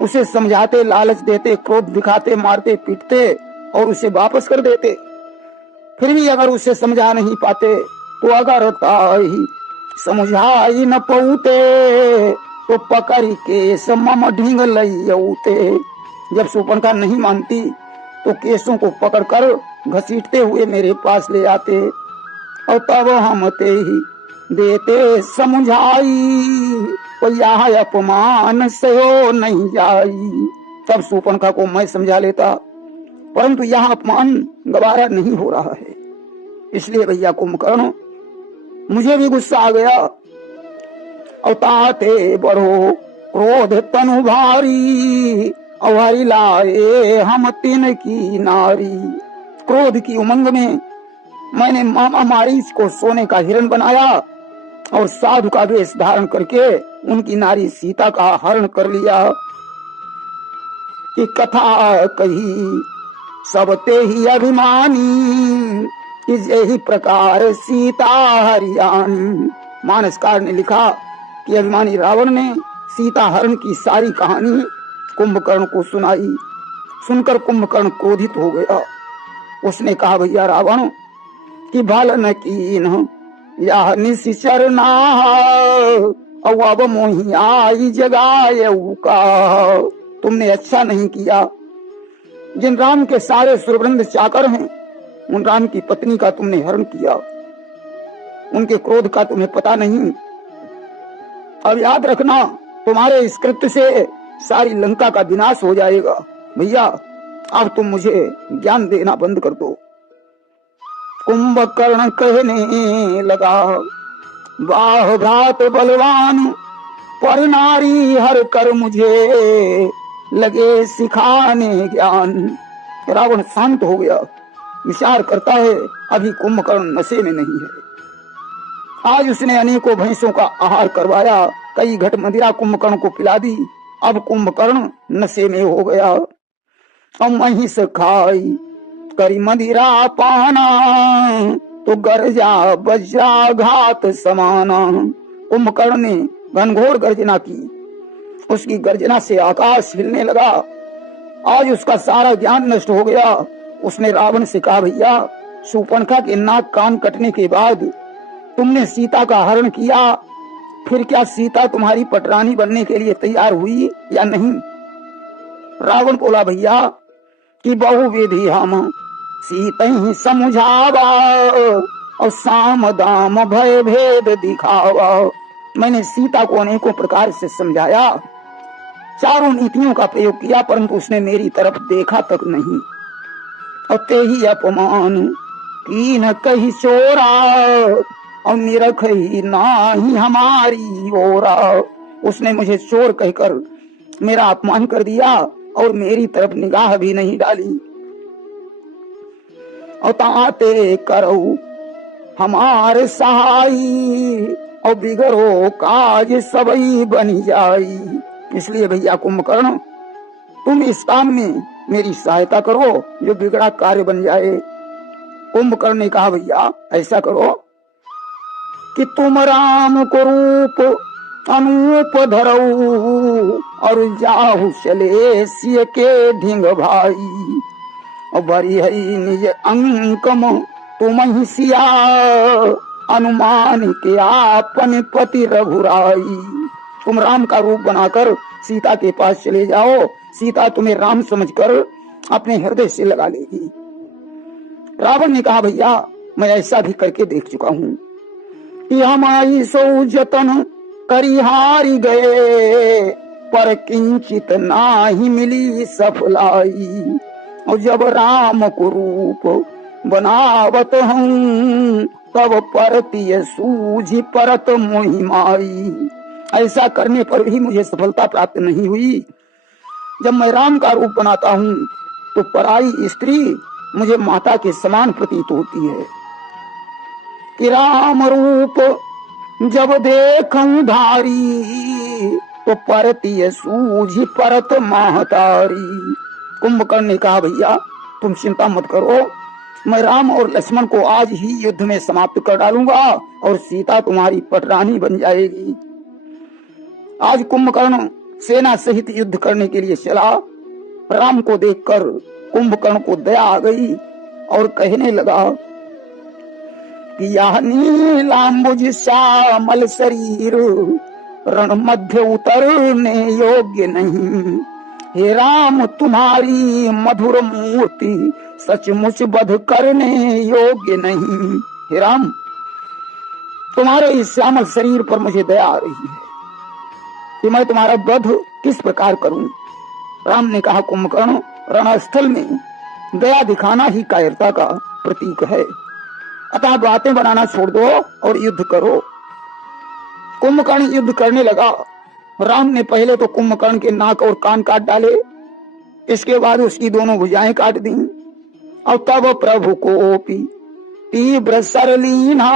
उसे समझाते, लालच देते, क्रोध दिखाते, मारते पीटते और उसे वापस कर देते। फिर भी अगर उसे समझा नहीं पाते तो अगर ताई समझाई न पऊते तो पकड़ के समम ढींग लईते। जब शूर्पणखा नहीं मानती तो केसों को पकड़कर घसीटते हुए मेरे पास ले आते और तब हम ते ही देते समझाई, तो यह अपमान से हो नहीं जाई। तब शूर्पणखा को मैं समझा लेता, परंतु यह अपमान गवारा नहीं हो रहा है। इसलिए भैया कुंभकर्ण, मुझे भी गुस्सा आ गया और ताते बढ़ो क्रोध तनु भारी और हरि लाए हम तीन की नारी। क्रोध की उमंग में मैंने मामा मारीच को सोने का हिरण बनाया और साधु का वेश धारण करके उनकी नारी सीता का हरण कर लिया। कि कथा कही सबते ही अभिमानी, इस यही प्रकार सीता हरियाणी। मानसकार ने लिखा कि अभिमानी रावण ने सीता हरण की सारी कहानी कुंभकर्ण को सुनाई। सुनकर कुंभकर्ण क्रोधित हो गया। उसने कहा, भैया रावण कि भल न कीन यह निश्चर ना अब मोही आई जगायऊ का। तुमने अच्छा नहीं किया। जिन राम के सारे सुरवृंद चाकर हैं उन राम की पत्नी का तुमने हरण किया। उनके क्रोध का तुम्हें पता नहीं। अब याद रखना, तुम्हारे इस कृत्य से सारी लंका का विनाश हो जाएगा। भैया अब तुम मुझे ज्ञान देना बंद कर दो। कुंभकर्ण कहने लगा, वाह भ्रात बलवान, पर नारी हर कर मुझे लगे सिखाने ज्ञान। रावण शांत हो गया, विचार करता है अभी कुंभकर्ण नशे में नहीं है। आज उसने अनेकों भैंसों का आहार करवाया, कई घट मदिरा कुंभकर्ण को पिला दी। अब कुंभकर्ण नशे में हो गया। अब महिष खाई करी मदिरा पाना, तो गर्जा वज्राघात समाना। कुंभकर्ण ने घनघोर गर्जना की। उसकी गर्जना से आकाश हिलने लगा। आज उसका सारा ज्ञान नष्ट हो गया। उसने रावण से कहा, भैया शूर्पणखा के नाक कान कटने के बाद तुमने सीता का हरण किया, फिर क्या सीता तुम्हारी पटरानी बनने के लिए तैयार हुई या नहीं? रावण बोला, भैया कि बहुविधि हम सीता ही समझावा और साम दाम भय भेद दिखावा। मैंने सीता को अनेकों प्रकार से समझाया, चारों नीतियों का प्रयोग किया, परंतु उसने मेरी तरफ देखा तक नहीं। और ते ही अपमान की न कही चोरा, और निरख ही नाही हमारी ओरा। उसने मुझे चोर कहकर मेरा अपमान कर दिया और मेरी तरफ निगाह भी नहीं डाली। और ताते करो हमारे सहाई और बिगड़ो काज सबई बनी जाई। इसलिए भैया कुंभकर्ण, तुम इस काम में मेरी सहायता करो जो बिगड़ा कार्य बन जाए। कुंभकर्ण ने कहा, भैया ऐसा करो कि तुम राम को रूप अनूप धरऊ और जाहु चले सिय के ढिंग भाई। और बरी हई निज अंकम तुम ही सिया अनुमान के आपन पति रघुराई। तुम राम का रूप बनाकर सीता के पास चले जाओ, सीता तुम्हें राम समझकर अपने हृदय से लगा लेगी। रावण ने कहा, भैया मैं ऐसा भी करके देख चुका हूँ कि हम सो जतन करी हारी गए पर किंचित नाही मिली सफलाई। और जब राम को रूप बनावत हूँ तब परतीय सूझी परत मोहिमाई। ऐसा करने पर भी मुझे सफलता प्राप्त नहीं हुई। जब मैं राम का रूप बनाता हूँ तो पराई स्त्री मुझे माता के समान प्रतीत होती है। कि राम रूप जब देखूं धारी तो परतीय सूझी परत महतारी। कुंभकर्ण ने कहा, भैया तुम चिंता मत करो, मैं राम और लक्ष्मण को आज ही युद्ध में समाप्त कर डालूंगा और सीता तुम्हारी पटरानी बन जाएगी। आज कुंभकर्ण सेना सहित युद्ध करने के लिए चला। राम को देखकर कुंभकर्ण को दया आ गई और कहने लगा कि यह नीलांबुज श्यामल शरीर रण मध्य उतरने योग्य नहीं। हे राम तुम्हारी मधुर मूर्ति सचमुच वध करने योग्य नहीं। हे राम तुम्हारे इस श्यामल शरीर पर मुझे दया आ रही है कि मैं तुम्हारा वध किस प्रकार करूं। राम ने कहा, कुंभकर्ण रणस्थल में दया दिखाना ही कायरता का प्रतीक है, अतः बातें बनाना छोड़ दो और युद्ध करो। कुंभकर्ण युद्ध करने लगा। राम ने पहले तो कुंभकर्ण के नाक और कान काट डाले, इसके बाद उसकी दोनों भुजाएं काट दी। और तब प्रभु को तीव्र सरलीना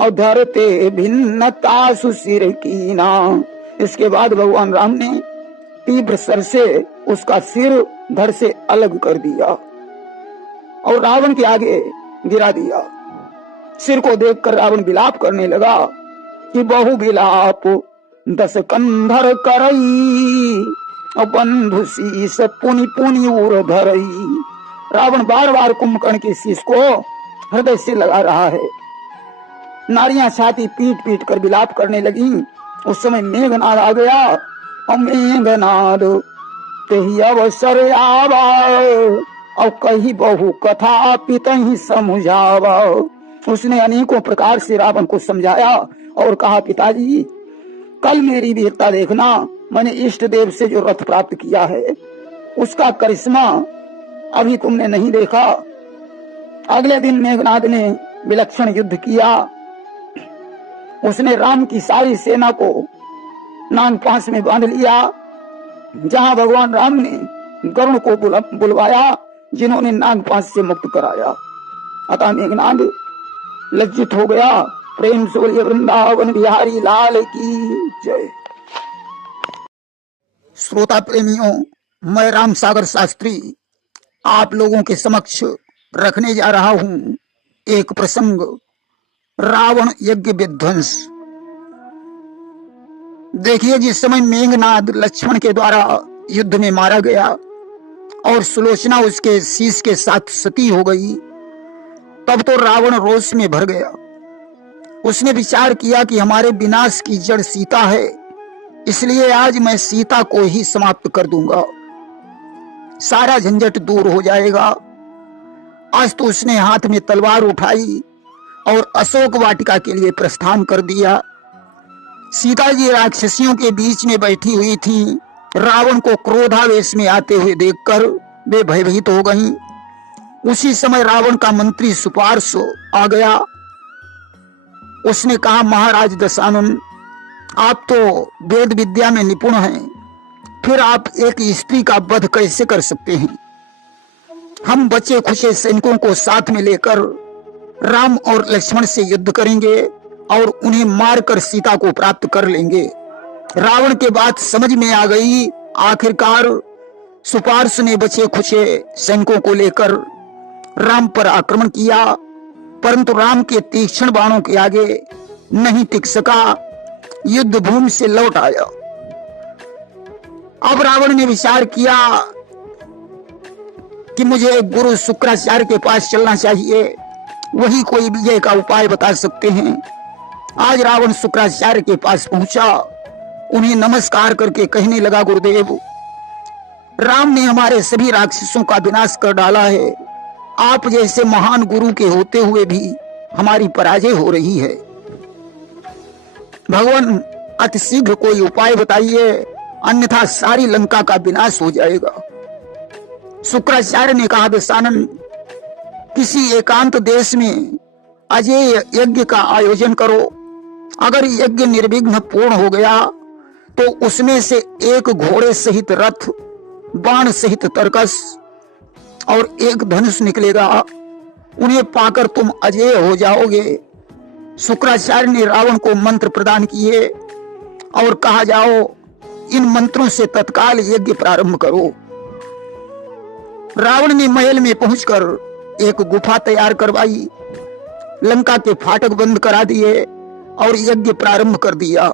और धरते भिन्नता सुशिर कीना। इसके बाद भगवान राम ने तीव्र सर से उसका सिर धड़ से अलग कर दिया और रावण के आगे गिरा दिया। सिर को देखकर रावण विलाप करने लगा कि बहु विलाप दस कंधर करई और बंधु शीस पुनि पुनि उर धरई। रावण बार बार कुंभकर्ण के शीश को हृदय से लगा रहा है। नारियां छाती पीट पीट कर विलाप करने लगी। उस समय मेघनाद आ गया और मेघनाद तेही अवसर आवा और कही बहु कथा पिता ही समझावा। उसने अनेकों प्रकार से रावण को समझाया और कहा, पिताजी कल मेरी वीरता देखना, मैंने इष्ट देव से जो रथ प्राप्त किया है उसका करिश्मा अभी तुमने नहीं देखा। अगले दिन मेघनाद ने विलक्षण युद्ध किया। उसने राम की सारी सेना को नागपाश में बांध लिया, जहां भगवान राम ने गरुड़ को बुलवाया, जिन्होंने नागपाश से मुक्त कराया। अतः मेघनाद लज्जित हो गया। प्रेम से बोलिए वृंदावन बिहारी लाल की जय। श्रोता प्रेमियों, मैं राम सागर शास्त्री आप लोगों के समक्ष रखने जा रहा हूं एक प्रसंग, रावण यज्ञ विध्वंस। देखिए, जिस समय मेघनाद लक्ष्मण के द्वारा युद्ध में मारा गया और सुलोचना उसके शीश के साथ सती हो गई, तब तो रावण रोष में भर गया। उसने विचार किया कि हमारे विनाश की जड़ सीता है, इसलिए आज मैं सीता को ही समाप्त कर दूंगा, सारा झंझट दूर हो जाएगा। आज तो उसने हाथ में तलवार उठाई और अशोक वाटिका के लिए प्रस्थान कर दिया। सीता जी राक्षसियों के बीच में बैठी हुई थी। रावण को क्रोधावेश में आते हुए देखकर वे भयभीत हो गईं। उसी समय रावण का मंत्री सुपार्श्व आ गया उसने कहा, महाराज दशानन, आप तो वेद विद्या में निपुण हैं, फिर आप एक स्त्री का वध कैसे कर सकते हैं? हम बचे खुचे सैनिकों को साथ में लेकर राम और लक्ष्मण से युद्ध करेंगे और उन्हें मारकर सीता को प्राप्त कर लेंगे। रावण के बात समझ में आ गई। आखिरकार सुपार्श ने बचे खुचे सैनिकों को लेकर राम पर आक्रमण किया, परंतु राम के तीक्ष्ण बाणों के आगे नहीं टिक सका, युद्ध भूमि से लौट आया। अब रावण ने विचार किया कि मुझे गुरु शुक्राचार्य के पास चलना चाहिए, वही कोई विजय का उपाय बता सकते हैं। आज रावण शुक्राचार्य के पास पहुंचा, उन्हें नमस्कार करके कहने लगा, गुरुदेव, राम ने हमारे सभी राक्षसों का विनाश कर डाला है। आप जैसे महान गुरु के होते हुए भी हमारी पराजय हो रही है। भगवान अतिशीघ्र कोई उपाय बताइए, अन्यथा सारी लंका का विनाश हो जाएगा। शुक्राचार्य ने कहा, दशानन, किसी एकांत देश में अजेय यज्ञ का आयोजन करो। अगर यज्ञ निर्विघ्न पूर्ण हो गया तो उसमें से एक घोड़े सहित रथ, बाण सहित तरकस और एक धनुष निकलेगा। उन्हें पाकर तुम अजेय हो जाओगे। शुक्राचार्य ने रावण को मंत्र प्रदान किए और कहा, जाओ इन मंत्रों से तत्काल यज्ञ प्रारंभ करो। रावण ने महल में पहुंचकर एक गुफा तैयार करवाई, लंका के फाटक बंद करा दिए और यज्ञ प्रारंभ कर दिया।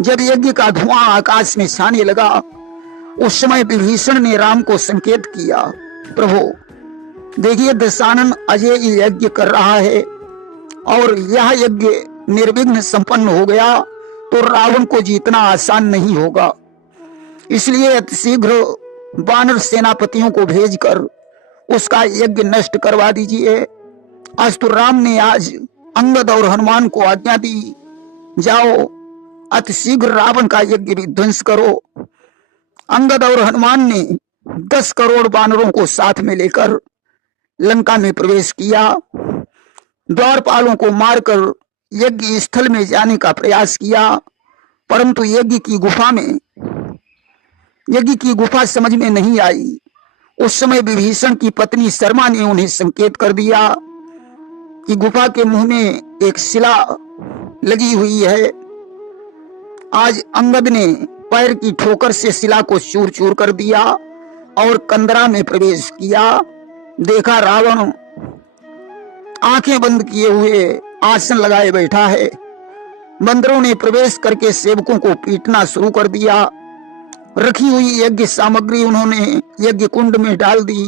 जब यज्ञ का धुआं आकाश में छाने लगा, उस समय विभीषण ने राम को संकेत किया, प्रभु देखिए, दशानन अजेय यज्ञ कर रहा है और यह यज्ञ निर्विघ्न संपन्न हो गया तो रावण को जीतना आसान नहीं होगा। इसलिए अतिशीघ्र वानर सेनापतियों को भेजकर उसका यज्ञ नष्ट करवा दीजिए। अस्तु राम ने आज अंगद और हनुमान को आज्ञा दी, जाओ अतिशीघ्र रावण का यज्ञ भी ध्वंस करो। अंगद और हनुमान ने 10 करोड़ वानरों को साथ में लेकर लंका में प्रवेश किया। द्वारपालों को मारकर यज्ञ स्थल में जाने का प्रयास किया, परंतु यज्ञ की गुफा समझ में नहीं आई। उस समय विभीषण की पत्नी शर्मा ने उन्हें संकेत कर दिया कि गुफा के मुंह में एक शिला लगी हुई है। आज अंगद ने पैर की ठोकर से शिला को चूर चूर कर दिया और कंदरा में प्रवेश किया। देखा रावण आंखें बंद किए हुए आसन लगाए बैठा है। बंदरों ने प्रवेश करके सेवकों को पीटना शुरू कर दिया। रखी हुई यज्ञ सामग्री उन्होंने यज्ञ कुंड में डाल दी।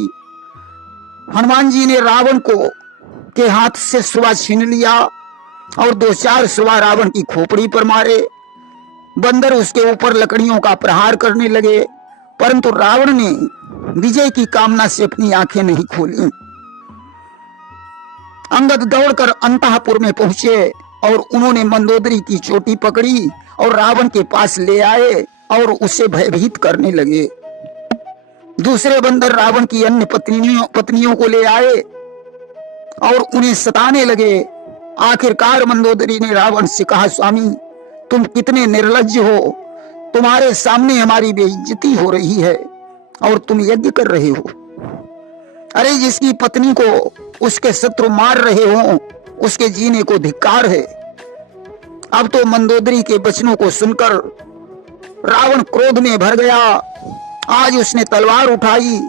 हनुमान जी ने रावण के हाथ से सुबह छीन लिया और 2-4 सुबह रावण की खोपड़ी पर मारे। बंदर उसके ऊपर लकड़ियों का प्रहार करने लगे, परंतु रावण ने विजय की कामना से अपनी आंखें नहीं खोली। अंगद दौड़कर अंतःपुर में पहुंचे और उन्होंने मंदोदरी की चोटी पकड़ी और रावण के पास ले आए और उसे भयभीत करने लगे। दूसरे बंदर रावण की अन्य पत्नियों को ले आए और उन्हें सताने लगे। आखिरकार मंदोदरी ने रावण से कहा, स्वामी तुम कितने निर्लज्ज हो, तुम्हारे सामने हमारी बेइज्जती हो रही है और तुम यज्ञ कर रहे हो। अरे जिसकी पत्नी को उसके शत्रु मार रहे हो, उसके जीने को धिक्कार है। अब तो मंदोदरी के वचनों को सुनकर रावण क्रोध में भर गया। आज उसने तलवार उठाई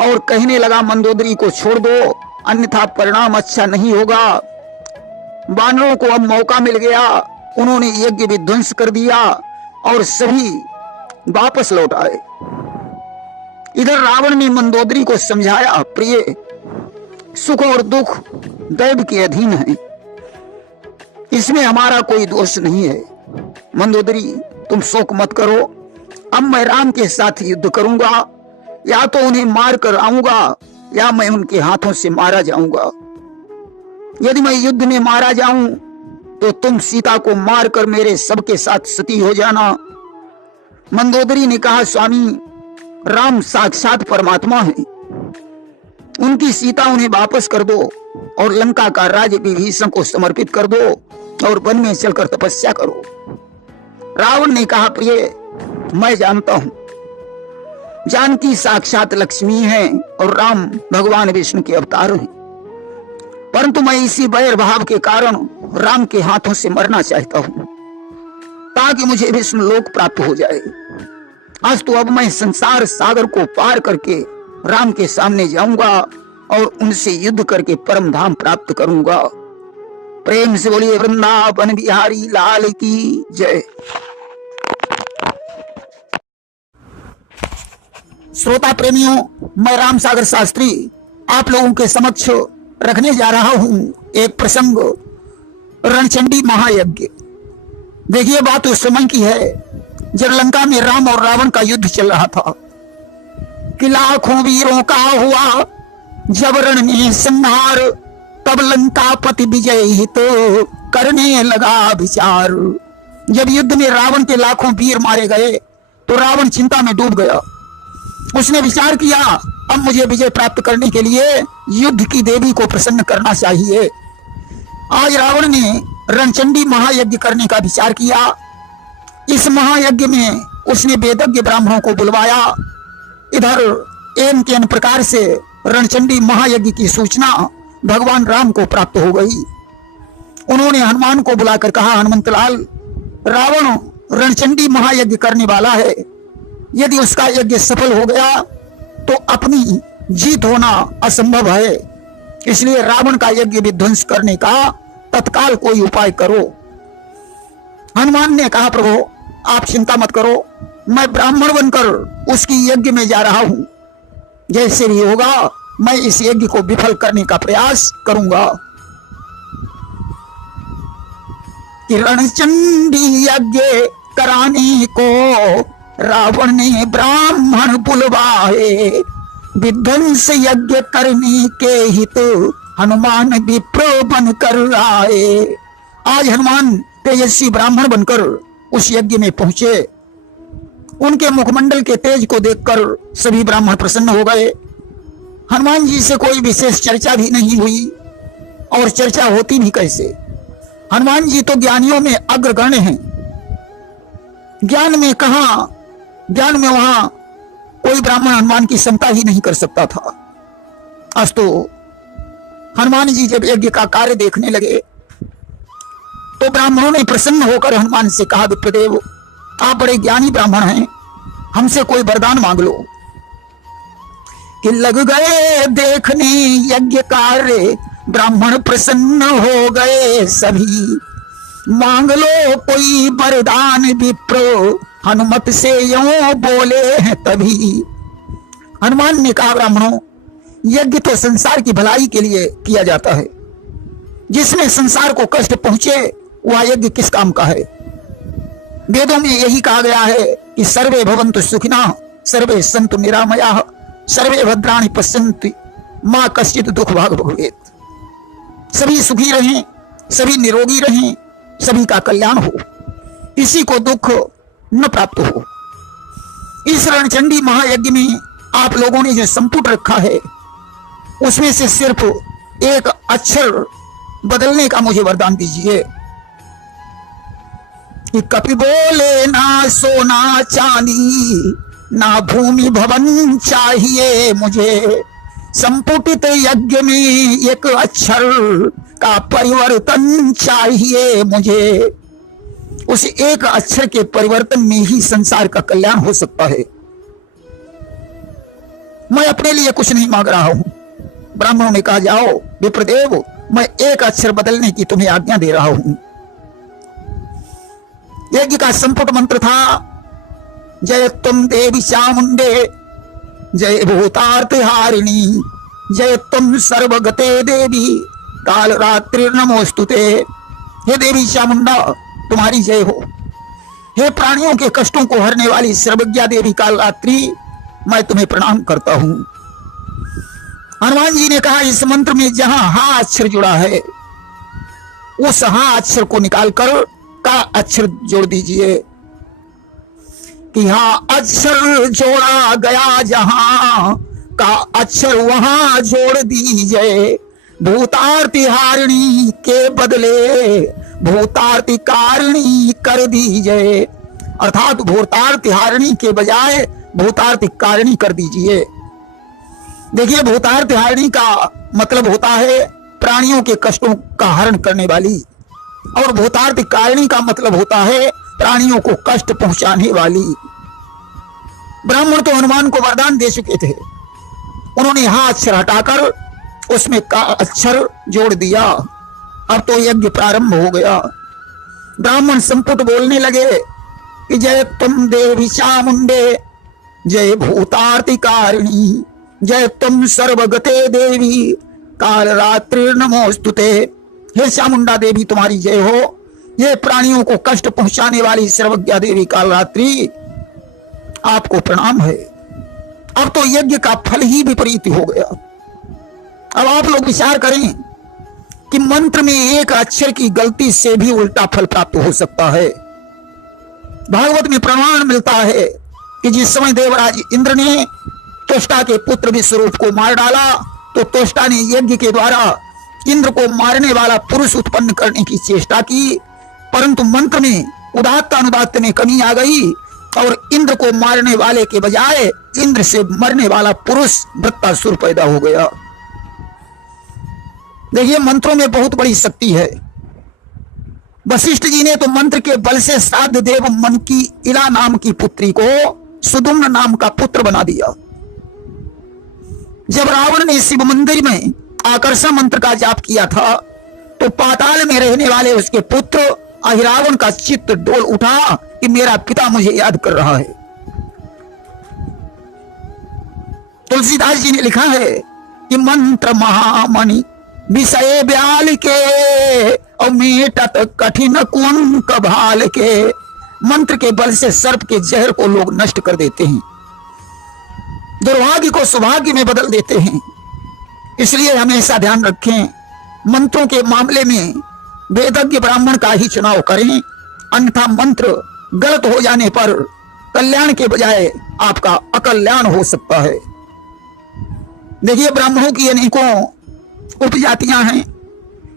और कहने लगा, मंदोदरी को छोड़ दो, अन्यथा परिणाम अच्छा नहीं होगा। वानरों को अब मौका मिल गया। उन्होंने यज्ञ विध्वंस कर दिया और सभी वापस लौट आए। इधर रावण ने मंदोदरी को समझाया, प्रिय, सुख और दुख दैव के अधीन है, इसमें हमारा कोई दोष नहीं है। मंदोदरी तुम शोक मत करो, अब मैं राम के साथ युद्ध करूंगा। या तो उन्हें मार कर आऊंगा या मैं उनके हाथों से मारा जाऊंगा। यदि मैं युद्ध में मारा जाऊं तो तुम सीता को मारकर मेरे सबके साथ सती हो जाना। मंदोदरी ने कहा, स्वामी राम साक्षात परमात्मा है, उनकी सीता उन्हें वापस कर दो और लंका का राज्य विभीषण को समर्पित कर दो। और वन में चलकर तपस्या करो। रावण ने कहा, प्रिय मैं जानता हूं जानकी साक्षात लक्ष्मी है और राम भगवान विष्णु के अवतार हैं, परंतु मैं इसी वैर भाव के कारण राम के हाथों से मरना चाहता हूं ताकि मुझे विष्णु लोक प्राप्त हो जाए। आज तो अब मैं संसार सागर को पार करके राम के सामने जाऊंगा और उनसे युद्ध करके परम धाम प्राप्त करूंगा। प्रेम से बोलिए वृंदावन बिहारी लाल की जय। श्रोता प्रेमियों, मैं राम सागर शास्त्री आप लोगों के समक्ष रखने जा रहा हूं एक प्रसंग, रणचंडी महायज्ञ। देखिए, बात उस समय की है जब लंका में राम और रावण का युद्ध चल रहा था कि लाखों वीरों का हुआ जब रण में संहार, तब लंका पति विजय हित करने लगा विचार। जब युद्ध में रावण के लाखों वीर मारे गए तो रावण चिंता में डूब गया। उसने विचार किया, अब मुझे विजय प्राप्त करने के लिए युद्ध की देवी को प्रसन्न करना चाहिए। आज रावण ने रणचंडी महायज्ञ करने का विचार किया। इस महायज्ञ में उसने वेदज्ञ ब्राह्मणों को बुलवाया। इधर एन के एन प्रकार से रणचंडी महायज्ञ की सूचना भगवान राम को प्राप्त हो गई। उन्होंने हनुमान को बुलाकर कहा, हनुमंतलाल, रावण रणचंडी महायज्ञ करने वाला है, यदि उसका यज्ञ सफल हो गया तो अपनी जीत होना असंभव है, इसलिए रावण का यज्ञ विध्वंस करने का तत्काल कोई उपाय करो। हनुमान ने कहा, प्रभु आप चिंता मत करो, मैं ब्राह्मण बनकर उसकी यज्ञ में जा रहा हूं, जैसे भी होगा मैं इस यज्ञ को विफल करने का प्रयास करूंगा। कि रणचंडी यज्ञ कराने को रावण ने ब्राह्मण बुलवाए, विध्वंस यज्ञ करने के हित हनुमान विप्र बनकर आए। आज हनुमान तेजस्वी ब्राह्मण बनकर उस यज्ञ में पहुंचे। उनके मुखमंडल के तेज को देखकर सभी ब्राह्मण प्रसन्न हो गए। हनुमान जी से कोई विशेष चर्चा भी नहीं हुई, और चर्चा होती भी कैसे। हनुमान जी तो ज्ञानियों में अग्रगण्य हैं। ज्ञान में कहा, ज्ञान में वहां कोई ब्राह्मण हनुमान की क्षमता ही नहीं कर सकता था। आज तो हनुमान जी जब यज्ञ का कार्य देखने लगे तो ब्राह्मणों ने प्रसन्न होकर हनुमान से कहा, विप्रदेव आप बड़े ज्ञानी ब्राह्मण हैं, हमसे कोई वरदान मांग लो। कि लग गए देखने यज्ञ कार्य, ब्राह्मण प्रसन्न हो गए सभी, मांग लो कोई वरदान विप्रो, हनुमत से यूं बोले हैं तभी। हनुमान ने कहा, ब्राह्मणों यज्ञ तो संसार की भलाई के लिए किया जाता है, जिसमें संसार को कष्ट पहुंचे वह यज्ञ किस काम का है। वेदों में यही कहा गया है कि सर्वे भवन्तु सुखिनः, सर्वे सन्तु निरामयाः, सर्वे भद्राणि पश्यन्तु मां कश्चित् दुख भाग भवेत्। सभी सुखी रहें, सभी निरोगी रहें, सभी का कल्याण हो, किसी को दुख न प्राप्त हो। इस रणचंडी महायज्ञ में आप लोगों ने जो संपुट रखा है उसमें से सिर्फ एक अक्षर बदलने का मुझे वरदान दीजिए। कि कपि बोले ना सोना चांदी, ना भूमि भवन चाहिए मुझे, संपुटित यज्ञ में एक अक्षर का परिवर्तन चाहिए मुझे। उस एक अक्षर के परिवर्तन में ही संसार का कल्याण हो सकता है। मैं अपने लिए कुछ नहीं मांग रहा हूं। ब्राह्मणों ने कहा, जाओ विप्रदेव, मैं एक अक्षर बदलने की तुम्हें आज्ञा दे रहा हूं। यज्ञ का संपुट मंत्र था, जय तुम देवी चामुंडे, जय भूतार्थ हारिणी, जय तुम सर्वगते देवी, काल रात्रि नमोस्तुते। हे देवी चामुंडा, तुम्हारी जय हो। हे प्राणियों के कष्टों को हरने वाली सर्वज्ञा देवी काल रात्रि, मैं तुम्हें प्रणाम करता हूं। हनुमान जी ने कहा, इस मंत्र में जहां हा अक्षर जुड़ा है उस हा अक्षर को निकालकर का अक्षर जोड़ दीजिए। कि हा अक्षर जोड़ा गया जहां का अक्षर वहां जोड़ दीजिए, भूतार्थ हारिणी के बदले भूतार्ति कारिणी कर दीजिए, अर्थात भूतार्ति हारिणी के बजाय भूतार्ति कारिणी कर दीजिए। देखिए, भूतार्ति हारिणी का मतलब होता है प्राणियों के कष्टों का हरण करने वाली, और भूतार्ति कारिणी का मतलब होता है प्राणियों को कष्ट पहुंचाने वाली। ब्राह्मण तो हनुमान को वरदान दे चुके थे, उन्होंने यहाँ अक्षर हटाकर उसमें का अक्षर जोड़ दिया। अब तो यज्ञ प्रारंभ हो गया। ब्राह्मण संपुट बोलने लगे कि जय तुम देवी चामुंडे, जय भूतार्ति कारिणी, जय तुम सर्वगते देवी, काल रात्रि नमोस्तुते। हे चामुंडा देवी, तुम्हारी जय हो। ये प्राणियों को कष्ट पहुंचाने वाली सर्वज्ञा देवी काल रात्रि, आपको प्रणाम है। अब तो यज्ञ का फल ही विपरीत हो गया। अब आप लोग विचार करें कि मंत्र में एक अक्षर की गलती से भी उल्टा फल प्राप्त हो सकता है। भागवत में प्रमाण मिलता है कि जिस समय देवराज इंद्र ने त्वष्टा के पुत्र विश्वरूप को मार डाला, तो त्वष्टा ने यज्ञ के द्वारा इंद्र को मारने वाला पुरुष उत्पन्न करने की चेष्टा की, परंतु मंत्र में उदात्त अनुदात्त में कमी आ गई और इंद्र को मारने वाले के बजाय इंद्र से मरने वाला पुरुष वृत्तासुर पैदा हो गया। देखिए, मंत्रों में बहुत बड़ी शक्ति है। वशिष्ठ जी ने तो मंत्र के बल से श्राद्ध देव मन की इला नाम की पुत्री को सुदुम्न नाम का पुत्र बना दिया। जब रावण ने शिव मंदिर में आकर्षण मंत्र का जाप किया था, तो पाताल में रहने वाले उसके पुत्र अहिरावण का चित्त डोल उठा कि मेरा पिता मुझे याद कर रहा है। तुलसीदास जी ने लिखा है कि मंत्र महामणि विषय ब्याल के, और मेटत कठिन कुंक भाल के। मंत्र के बल से सर्प के जहर को लोग नष्ट कर देते हैं, दुर्भाग्य को सौभाग्य में बदल देते हैं। इसलिए हमेशा ध्यान रखें, मंत्रों के मामले में वेदज्ञ ब्राह्मण का ही चुनाव करें, अन्यथा मंत्र गलत हो जाने पर कल्याण के बजाय आपका अकल्याण हो सकता है। देखिए, ब्राह्मणों की अनेकों उपजातियां हैं।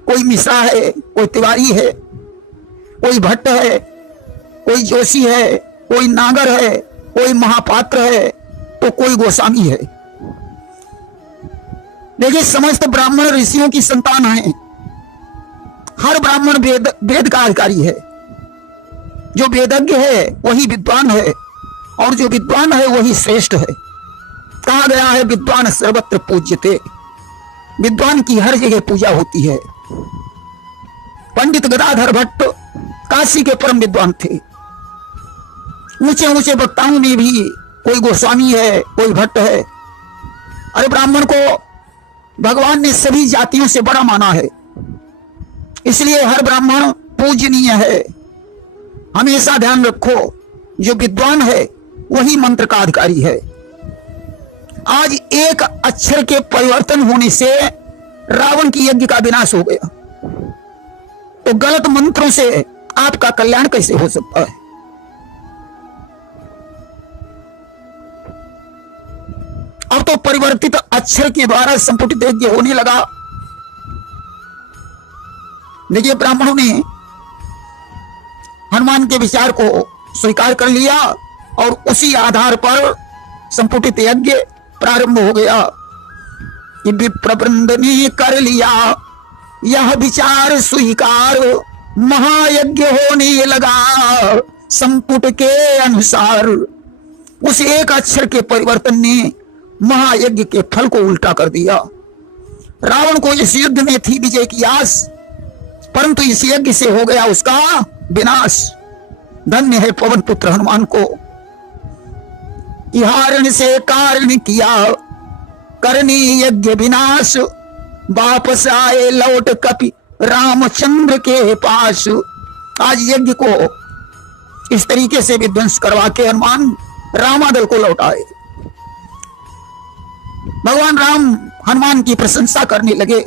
कोई मिश्रा है, कोई तिवारी है, कोई भट्ट है, कोई जोशी है, कोई नागर है, कोई महापात्र है, तो कोई गोस्वामी है। देखिए, समस्त ब्राह्मण ऋषियों की संतान हैं। हर ब्राह्मण वेद का अधिकारी है। जो वेदज्ञ है वही विद्वान है, और जो विद्वान है वही श्रेष्ठ है। कहा गया है विद्वान सर्वत्र पूज्यते, विद्वान की हर जगह पूजा होती है। पंडित गदाधर भट्ट काशी के परम विद्वान थे। ऊंचे ऊंचे वक्ताओं में भी कोई गोस्वामी है, कोई भट्ट है। अरे, ब्राह्मण को भगवान ने सभी जातियों से बड़ा माना है, इसलिए हर ब्राह्मण पूजनीय है। हमेशा ध्यान रखो, जो विद्वान है वही मंत्र का अधिकारी है। आज एक अक्षर के परिवर्तन होने से रावण की यज्ञ का विनाश हो गया, तो गलत मंत्रों से आपका कल्याण कैसे हो सकता है? अब तो परिवर्तित अक्षर के द्वारा संपुटित यज्ञ होने लगा। देखिए, ब्राह्मणों ने हनुमान के विचार को स्वीकार कर लिया और उसी आधार पर संपुटित यज्ञ प्रारंभ हो गया। कि विप्रवृंद ने कर लिया यह विचार स्वीकार, महायज्ञ होने लगा संपुट के अनुसार। उस एक अक्षर के परिवर्तन ने महायज्ञ के फल को उल्टा कर दिया। रावण को इस युद्ध में थी विजय की आस, परंतु इस यज्ञ से हो गया उसका विनाश। धन्य है पवन पुत्र हनुमान को, हारण से कारण किया करनी यज्ञ विनाश। वापस आए लौट कपि रामचंद्र के पास। आज यज्ञ को इस तरीके से विध्वंस करवा के हनुमान रामादल को लौटाए। भगवान राम हनुमान की प्रशंसा करने लगे,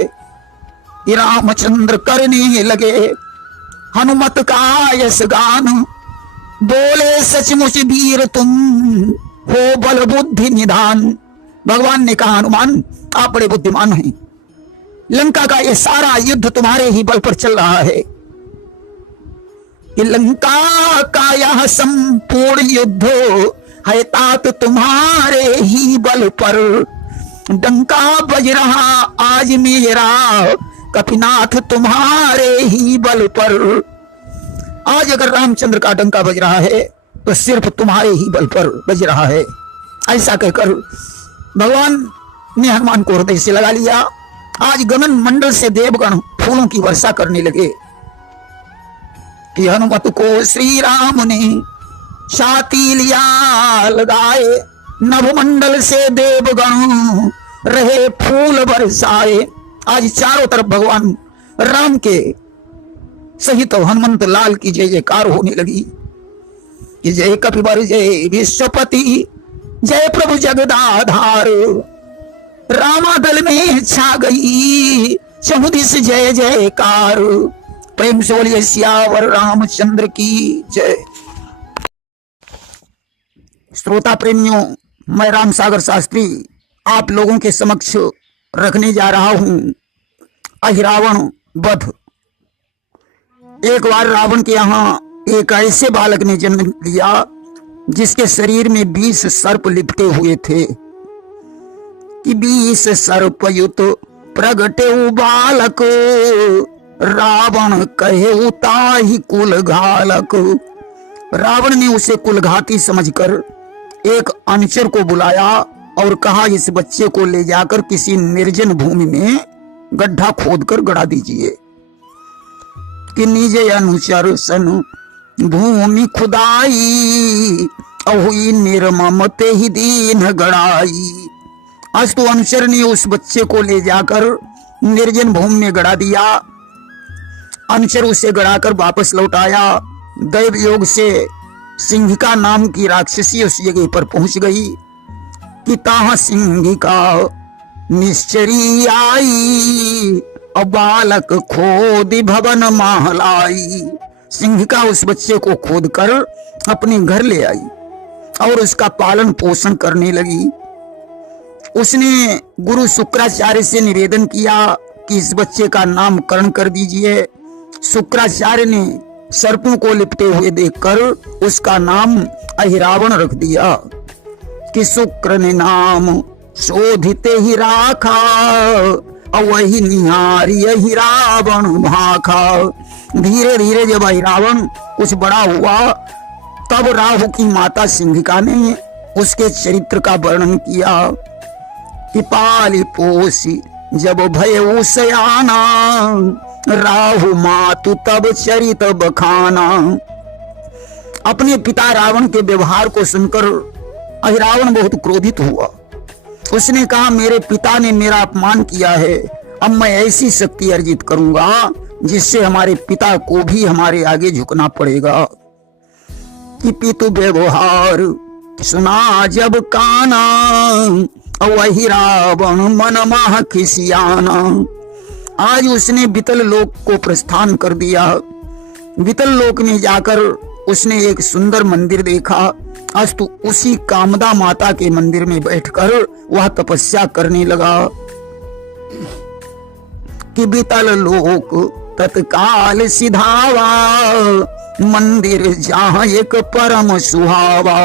रामचंद्र करने लगे हनुमत का यश गान। बोले सचमुच वीर तुम हो बल बुद्धि निधान। भगवान ने कहा, हनुमान आप बड़े बुद्धिमान हैं, लंका का ये सारा युद्ध तुम्हारे ही बल पर चल रहा है। कि लंका का यह संपूर्ण युद्ध है तात तुम्हारे ही बल पर, डंका बज रहा आज मेरा कपिनाथ तुम्हारे ही बल पर। आज अगर रामचंद्र का डंका बज रहा है तो सिर्फ तुम्हारे ही बल पर बज रहा है। ऐसा कहकर भगवान ने हनुमान को हृदय से लगा लिया। आज गगन मंडल से देवगण फूलों की वर्षा करने लगे कि हनुमत को श्री राम ने छाती लिया लगाए, नभमंडल से देवगण रहे फूल बरसाए। आज चारों तरफ भगवान राम के सहित हनुमंत लाल की जय जयकार होने लगी कि जय कपिवर जय विश्वपति जय प्रभु जगदाधार। रामादल में छा गई चहुदिस जय जयकार। प्रेम से बोलिए सियावर रामचंद्र की जय। श्रोता प्रेमियों, मैं राम सागर शास्त्री आप लोगों के समक्ष रखने जा रहा हूं अहिरावण वध। एक बार रावण के यहाँ एक ऐसे बालक ने जन्म लिया जिसके शरीर में 20 सर्प लिपटे हुए थे कि 20 सर्प युत प्रगटे बालक, रावण कहे उताही कुल घालक। रावण ने उसे कुलघाती समझकर एक अनुचर को बुलाया और कहा इस बच्चे को ले जाकर किसी निर्जन भूमि में गड्ढा खोदकर गड़ा दीजिए। कि निज अनुचर सन भूमि खुदाई, अहुई निर्मम ते ही दीन गड़ाई। आज तो अनुचर ने उस बच्चे को ले जाकर निर्जन भूमि में गड़ा दिया। अनुचर उसे गड़ाकर वापस लौट आया। दैव योग से सिंहिका नाम की राक्षसी उस जगह पर पहुंच गई कि ताहा सिंहिका निश्चरी आई, और बालक खोद भवन महलाई। सिंहिका उस बच्चे को खोदकर अपने घर ले आई और उसका पालन पोषण करने लगी। उसने गुरु शुक्राचार्य से निवेदन किया कि इस बच्चे का नामकरण कर दीजिए। शुक्राचार्य ने सर्पों को लिपटे हुए देखकर उसका नाम अहिरावण रख दिया कि शुक्र ने नाम शोधिते ही राखा, और वही निहारी अहिरावण भाखा। धीरे धीरे जब अहिरावण कुछ बड़ा हुआ तब राहु की माता सिंहिका ने उसके चरित्र का वर्णन किया कि पाली पोसी जब भय सयाना, राहु मातु तब चरित बखाना। अपने पिता रावण के व्यवहार को सुनकर अहिरावण बहुत क्रोधित हुआ। उसने कहा मेरे पिता ने मेरा अपमान किया है, अब मैं ऐसी शक्ति अर्जित करूंगा जिससे हमारे पिता को भी हमारे आगे झुकना पड़ेगा। कि पितु व्यवहार सुना जब काना, वही रावण मन माह खिसियाना। आज उसने वितल लोक को प्रस्थान कर दिया। वितल लोक में जाकर उसने एक सुंदर मंदिर देखा। अस्तु उसी कामदा माता के मंदिर में बैठकर वह तपस्या करने लगा कि वितल लोक तत्काल सिधावा, मंदिर जहाँ एक परम सुहावा।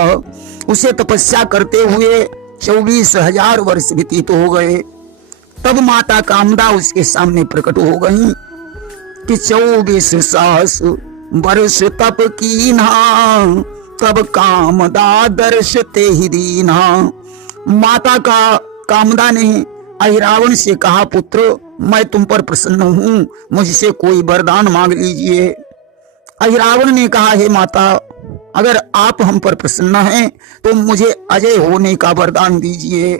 उसे तपस्या करते हुए 24,000 वर्ष व्यतीत हो गए। तब माता कामदा उसके सामने प्रकट हो गई कि 24 सास वर्ष तप कीन्हा, तब कामदा दर्शते ही दीन्हा। माता का कामदा ने अहिरावण से कहा पुत्र मैं तुम पर प्रसन्न हूं, मुझसे कोई वरदान मांग लीजिए। अहिरावण ने कहा हे माता अगर आप हम पर प्रसन्न हैं तो मुझे अजय होने का वरदान दीजिए।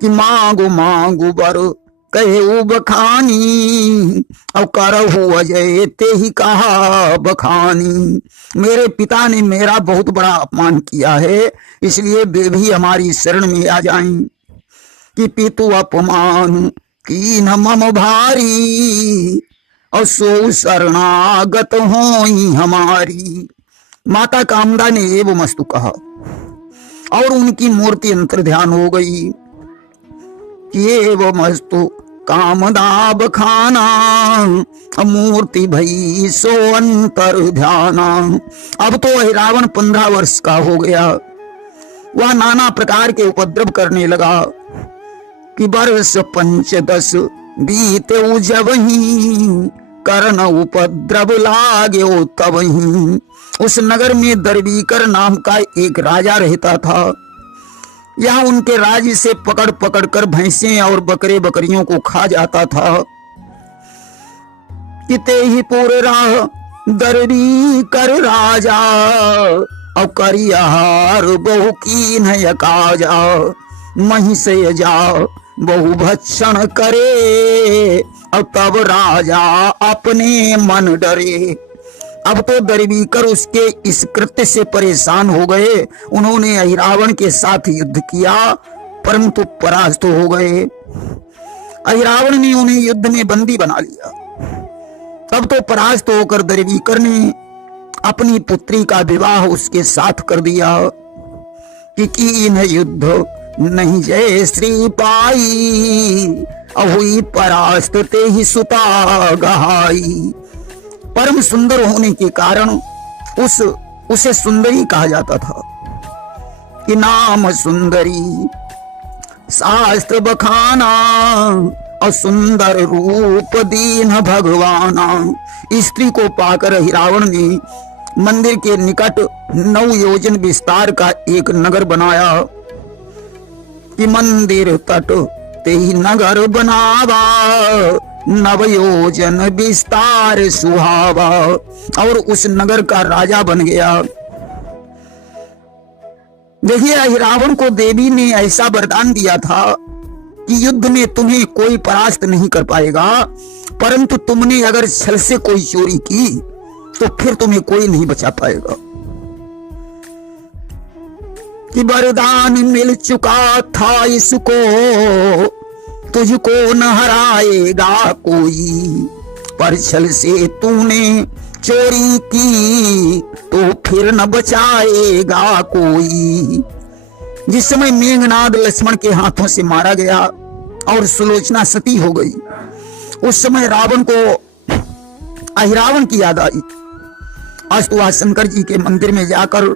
कि मांगो मांगो वर कहे बखानी, और करहु अजय ते ही कहा बखानी। मेरे पिता ने मेरा बहुत बड़ा अपमान किया है, इसलिए वे भी हमारी शरण में आ जाएं। कि पितु अपमान कीन मम भारी, और सो शरणागत होई हमारी। माता कामदा ने एवं मस्तु कहा और उनकी मूर्ति अंतर ध्यान हो गई। एवं मस्तु कामदाब खाना, मूर्ति भई सो अंतर ध्याना। अब तो रावण 15 वर्ष का हो गया। वह नाना प्रकार के उपद्रव करने लगा कि वर्ष 15 बीते जबहि, कर्ण उपद्रव लाग्यो तबहि। उस नगर में दरबीकर नाम का एक राजा रहता था। यह उनके राज्य से पकड़ पकड़ कर भैंसें और बकरे बकरियों को खा जाता था। किते ही पूरे राह दरबीकर राजा, और करियार बहु कीन यकाजा। महिष जा बहु भक्षण करे, और तब राजा अपने मन डरे। अब तो दरबीकर उसके इस कृत्य से परेशान हो गए। उन्होंने अहिरावण के साथ युद्ध किया, परंतु परास्त हो गए। अहिरावण ने उन्हें युद्ध में बंदी बना लिया। तब तो परास्त होकर दरबीकर ने अपनी पुत्री का विवाह उसके साथ कर दिया कि कीन युद्ध नहीं जय श्री पाई, हुई परास्त ते ही सुता गहाई। परम सुंदर होने के कारण उसे सुंदरी कहा जाता था कि नाम सुंदरी शास्त्र बखाना, और सुंदर रूप दीन भगवाना। स्त्री को पाकर रावण ने मंदिर के निकट 9 योजन विस्तार का एक नगर बनाया कि मंदिर तट ते ही नगर बनावा, 9 योजन विस्तार सुहावा। और उस नगर का राजा बन गया। देखिए, रावण को देवी ने ऐसा वरदान दिया था कि युद्ध में तुम्हें कोई परास्त नहीं कर पाएगा, परंतु तुमने अगर छल से कोई चोरी की तो फिर तुम्हें कोई नहीं बचा पाएगा। कि वरदान मिल चुका था इसको, तुझको न हराएगा कोई, पर छल से तूने चोरी की तो फिर न बचाएगा कोई। जिस समय मेघनाद लक्ष्मण के हाथों से मारा गया और सुलोचना सती हो गई, उस समय रावण को अहिरावण की याद आई। आज तो वह शंकर जी के मंदिर में जाकर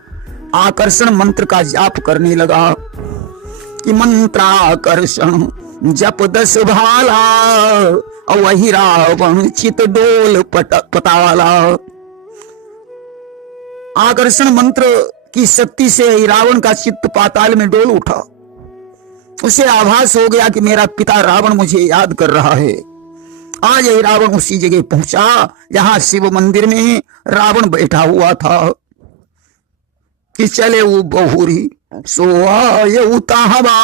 आकर्षण मंत्र का जाप करने लगा कि मंत्राकर्षण जप 10 भाला, और वही रावण चित डोल पताला। आकर्षण मंत्र की शक्ति से रावण का चित्त पाताल में डोल उठा। उसे आभास हो गया कि मेरा पिता रावण मुझे याद कर रहा है। आज रावण उसी जगह पहुंचा जहां शिव मंदिर में रावण बैठा हुआ था कि चले वो बहुरी सोआय उताहबा,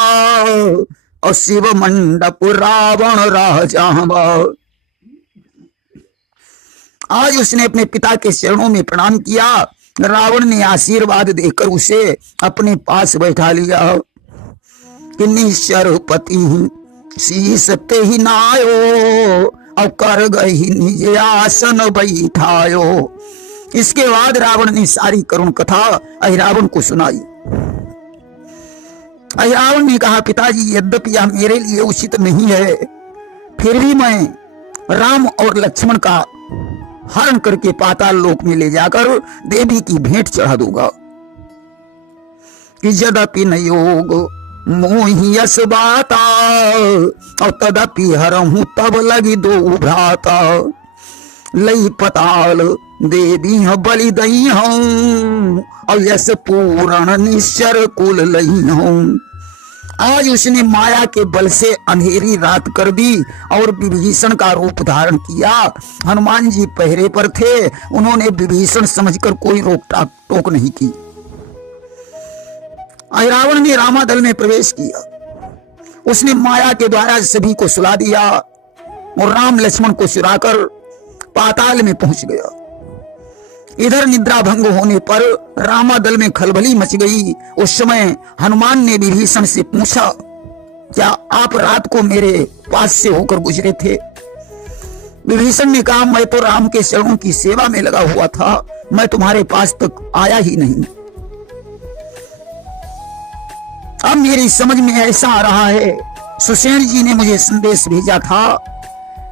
और शिव मंडप रावण राजा। आज उसने अपने पिता के चरणों में प्रणाम किया। रावण ने आशीर्वाद देकर उसे अपने पास बैठा लिया कि निश्चरपति शीस ते ही नायो, और कर गई निज आसन बैठायो। इसके बाद रावण ने सारी करुण कथा अहिरावण को सुनाई। अहिरावण ने कहा, पिताजी, यद्यपि यह मेरे लिए उचित नहीं है, फिर भी मैं राम और लक्ष्मण का हरण करके पाताल लोक में ले जाकर देवी की भेंट चढ़ा दूंगा। कि यद्यपि न योग मोहि यस बाता, और तदपि हरहूं तब लगी 2 भ्राता। लई पताल देवी बलि दई हूं, और यस पूर्ण निश्चर कुल लई हूं। आज उसने माया के बल से अंधेरी रात कर दी और विभीषण का रूप धारण किया। हनुमान जी पहरे पर थे, उन्होंने विभीषण समझकर कोई रोक टोक नहीं की। रावण ने रामादल में प्रवेश किया। उसने माया के द्वारा सभी को सुला दिया और राम लक्ष्मण को चुराकर पाताल में पहुंच गया। इधर निद्रा भंग होने पर रामादल में खलबली मच गई। उस समय हनुमान ने विभीषण से पूछा, क्या आप रात को मेरे पास से होकर गुजरे थे? विभीषण ने कहा, मैं तो राम के चरणों की सेवा में लगा हुआ था, मैं तुम्हारे पास तक आया ही नहीं। अब मेरी समझ में ऐसा आ रहा है सुसेन जी ने मुझे संदेश भेजा था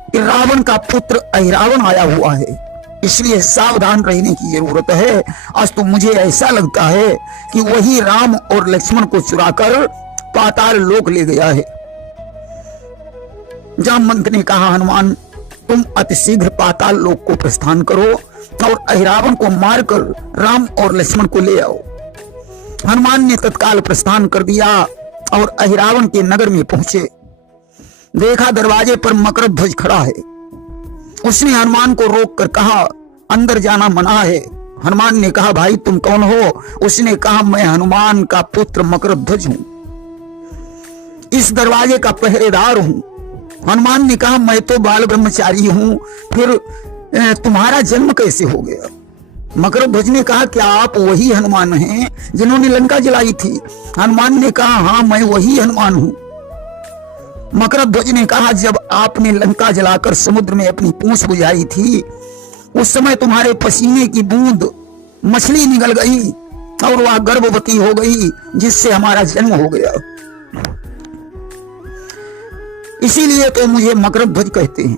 कि रावण का पुत्र अहिरावण आया हुआ है, इसलिए सावधान रहने की जरूरत है। आज तो मुझे ऐसा लगता है कि वही राम और लक्ष्मण को चुराकर पाताल लोक ले गया है। जामवंत ने कहा, हनुमान तुम अतिशीघ्र पाताल लोक को प्रस्थान करो और अहिरावण को मारकर राम और लक्ष्मण को ले आओ। हनुमान ने तत्काल प्रस्थान कर दिया और अहिरावण के नगर में पहुंचे। देखा दरवाजे पर मकरध्वज खड़ा है। उसने हनुमान को रोककर कहा, अंदर जाना मना है। हनुमान ने कहा, भाई तुम कौन हो? उसने कहा, मैं हनुमान का पुत्र मकरध्वज हूं, इस दरवाजे का पहरेदार हूं। हनुमान ने कहा, मैं तो बाल ब्रह्मचारी हूं, फिर तुम्हारा जन्म कैसे हो गया? मकरध्वज ने कहा, क्या आप वही हनुमान हैं जिन्होंने लंका जलाई थी? हनुमान ने कहा, हाँ मैं वही हनुमान हूं। मकरध्वज ने कहा, जब आपने लंका जलाकर समुद्र में अपनी पूंछ बुझाई थी, उस समय तुम्हारे पसीने की बूंद मछली निकल गई और वह गर्भवती हो गई, जिससे हमारा जन्म हो गया। इसीलिए तो मुझे मकरध्वज कहते हैं।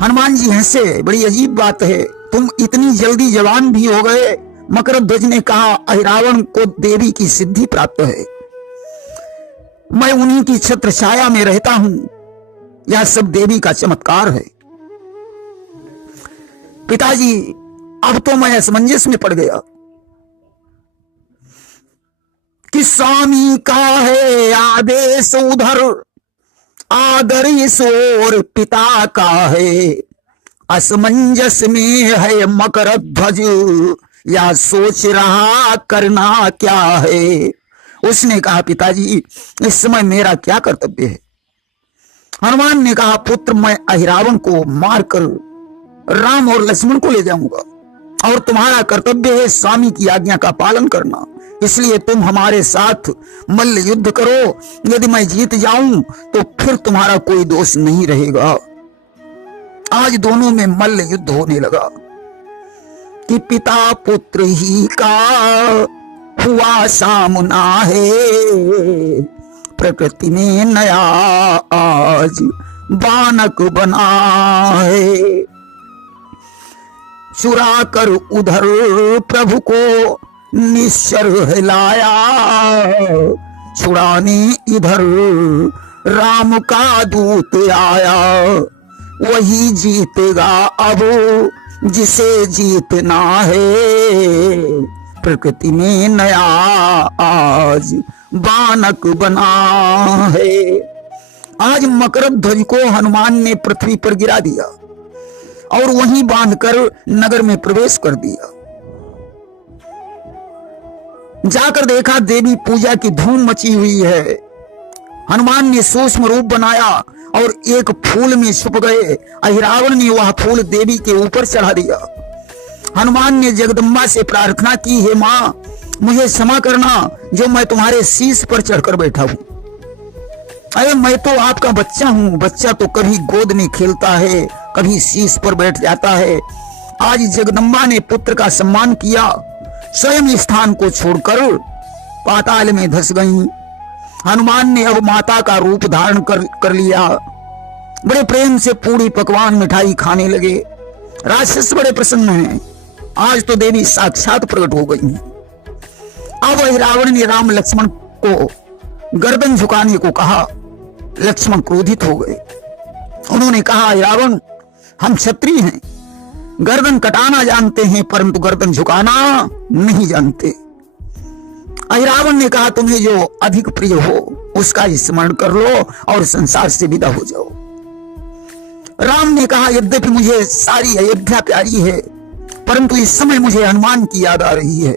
हनुमान जी हंसे, बड़ी अजीब बात है, तुम इतनी जल्दी जवान भी हो गए। मकरध्वज ने कहा, अहिरावण को देवी की सिद्धि प्राप्त है, मैं उन्हीं की छत्र छाया में रहता हूं, यह सब देवी का चमत्कार है। पिताजी अब तो मैं असमंजस में पड़ गया कि स्वामी का है आदेश उधर, आदर इस ओर पिता का है, असमंजस में है मकरध्वज, या सोच रहा करना क्या है। उसने कहा, पिताजी इस समय मेरा क्या कर्तव्य है? हनुमान ने कहा, पुत्र मैं अहिरावण को मारकर राम और लक्ष्मण को ले जाऊंगा और तुम्हारा कर्तव्य है स्वामी की आज्ञा का पालन करना, इसलिए तुम हमारे साथ मल्ल युद्ध करो। यदि मैं जीत जाऊं तो फिर तुम्हारा कोई दोष नहीं रहेगा। आज दोनों में मल्ल युद्ध होने लगा कि पिता पुत्र ही का हुआ सामना है, प्रकृति में नया आज बानक बना है। चुरा कर उधर प्रभु को निश्चर हिलाया, छुड़ाने इधर राम का दूत आया, वही जीतेगा अब जिसे जीतना है, प्रकृति में नया आज बानक बना है। आज मकरध्वज को हनुमान ने पृथ्वी पर गिरा दिया और वहीं बांधकर नगर में प्रवेश कर दिया। जाकर देखा देवी पूजा की धूम मची हुई है। हनुमान ने सूक्ष्म रूप बनाया और एक फूल में छुप गए। अहिरावण ने वह फूल देवी के ऊपर चढ़ा दिया। हनुमान ने जगदम्बा से प्रार्थना की, हे मां मुझे क्षमा करना जो मैं तुम्हारे शीश पर चढ़कर बैठा हूं। अरे मैं तो आपका बच्चा हूं। बच्चा तो कभी गोद में खेलता है, कभी शीश पर बैठ जाता है। आज जगदम्बा ने पुत्र का सम्मान किया, स्वयं स्थान को छोड़कर पाताल में धस गई। हनुमान ने अब माता का रूप धारण कर लिया। बड़े प्रेम से पूरी पकवान मिठाई खाने लगे। राक्षस बड़े प्रसन्न हैं। आज तो देवी साक्षात प्रकट हो गई हैं। अब रावण ने राम लक्ष्मण को गर्दन झुकाने को कहा। लक्ष्मण क्रोधित हो गए। उन्होंने कहा, रावण हम क्षत्रिय हैं, गर्दन कटाना जानते हैं परंतु गर्दन झुकाना नहीं जानते। अहिरावण ने कहा, तुम्हें जो अधिक प्रिय हो उसका स्मरण कर लो और संसार से विदा हो जाओ। राम ने कहा, यद्यपि मुझे सारी अयोध्या प्यारी है परंतु इस समय मुझे हनुमान की याद आ रही है।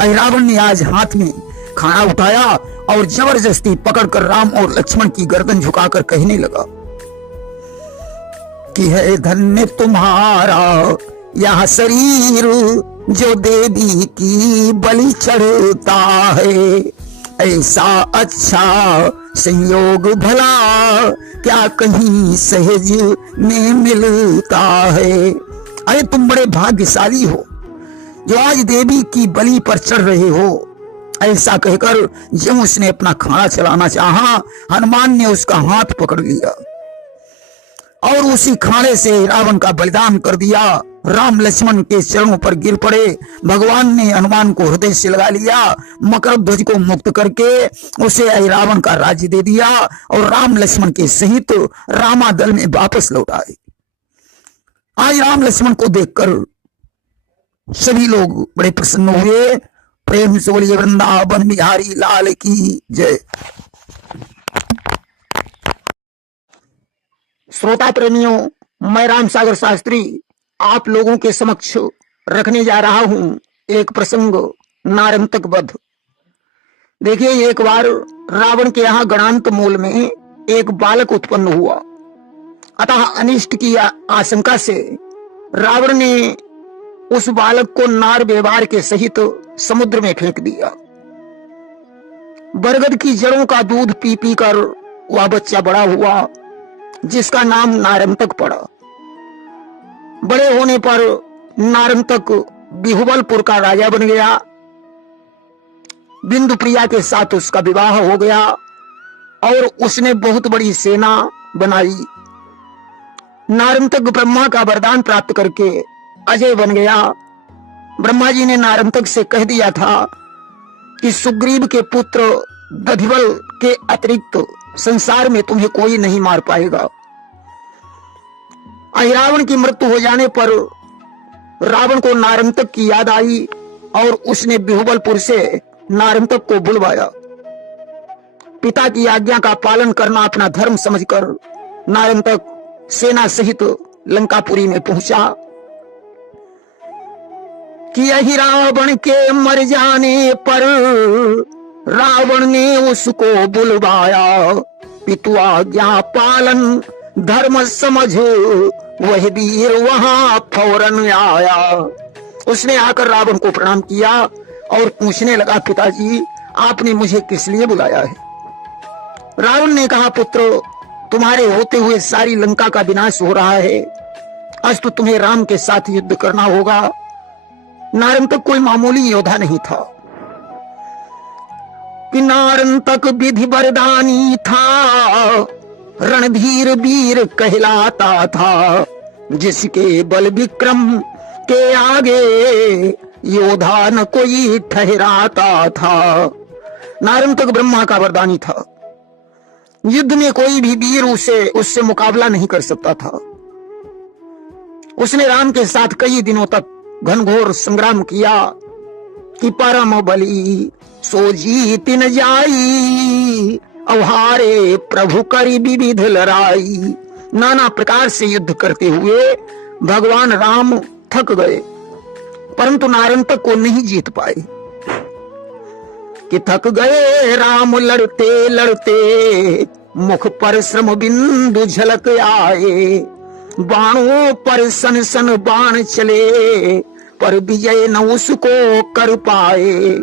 अहिरावण ने आज हाथ में खाना उठाया और जबरदस्ती पकड़कर राम और लक्ष्मण की गर्दन झुकाकर कहने लगा कि है धन्य तुम्हारा यह शरीर जो देवी की बलि चढ़ता है। ऐसा अच्छा संयोग भला क्या कहीं सहज में मिलता है। अरे तुम बड़े भाग्यशाली हो जो आज देवी की बलि पर चढ़ रहे हो। ऐसा कहकर जब उसने अपना खाना चलाना चाहा, हनुमान ने उसका हाथ पकड़ लिया और उसी खाने से रावण का बलिदान कर दिया। राम लक्ष्मण के चरणों पर गिर पड़े। भगवान ने हनुमान को हृदय से लगा लिया, मकर ध्वज को मुक्त करके उसे रावण का राज्य दे दिया और राम लक्ष्मण के सहित रामादल में वापस लौट आए। आज राम लक्ष्मण को देखकर सभी लोग बड़े प्रसन्न हुए। प्रेम से बोलिए वृंदावन बिहारी लाल की जय। श्रोता प्रेमियों, मैं राम सागर शास्त्री आप लोगों के समक्ष रखने जा रहा हूं एक प्रसंग, नारंतक वध। देखिए, एक बार रावण के यहाँ गणांत मूल में एक बालक उत्पन्न हुआ। अतः अनिष्ट की आशंका से रावण ने उस बालक को नार व्यवहार के सहित समुद्र में फेंक दिया। बरगद की जड़ों का दूध पी पी कर वह बच्चा बड़ा हुआ, जिसका नाम नारंतक पड़ा। बड़े होने पर नारंतक बिहुबलपुर का राजा बन गया। बिंदु प्रिया के साथ उसका विवाह हो गया और उसने बहुत बड़ी सेना बनाई। नारंतक ब्रह्मा का वरदान प्राप्त करके अजय बन गया। ब्रह्मा जी ने नारंतक से कह दिया था कि सुग्रीव के पुत्र दधिवल के अतिरिक्त संसार में तुम्हें कोई नहीं मार पाएगा। रावण की मृत्यु हो जाने पर रावण को नारंतक की याद आई और उसने बिहुबलपुर से नारंतक को बुलवाया। पिता की आज्ञा का पालन करना अपना धर्म समझकर नारंतक सेना सहित लंकापुरी में पहुंचा कि यही रावण के मर जाने पर रावण ने उसको बुलवाया। पितु आज्ञा पालन धर्म समझ वह वीर वहां फौरन आया। उसने आकर रावण को प्रणाम किया और पूछने लगा, पिताजी आपने मुझे किस लिए बुलाया है? रावण ने कहा, पुत्र तुम्हारे होते हुए सारी लंका का विनाश हो रहा है। आज तो तुम्हें राम के साथ युद्ध करना होगा। नारंतक कोई मामूली योद्धा नहीं था। कि नारंतक विधि वरदानी था, रणधीर वीर कहलाता था, जिसके बल विक्रम के आगे योद्धा न कोई ठहराता था। नारंतक ब्रह्मा का वरदानी था। युद्ध में कोई भी वीर उससे मुकाबला नहीं कर सकता था। उसने राम के साथ कई दिनों तक घनघोर संग्राम किया कि परम बली सो जीत न जाई, अवहारे प्रभु करी विविध लड़ाई। नाना प्रकार से युद्ध करते हुए भगवान राम थक गए, परंतु नारंतक को नहीं जीत पाए। कि थक गए राम लड़ते लड़ते, मुख पर श्रम बिंदु झलक आए। बाणों पर सन सन बाण चले, पर विजय न उसको कर पाए।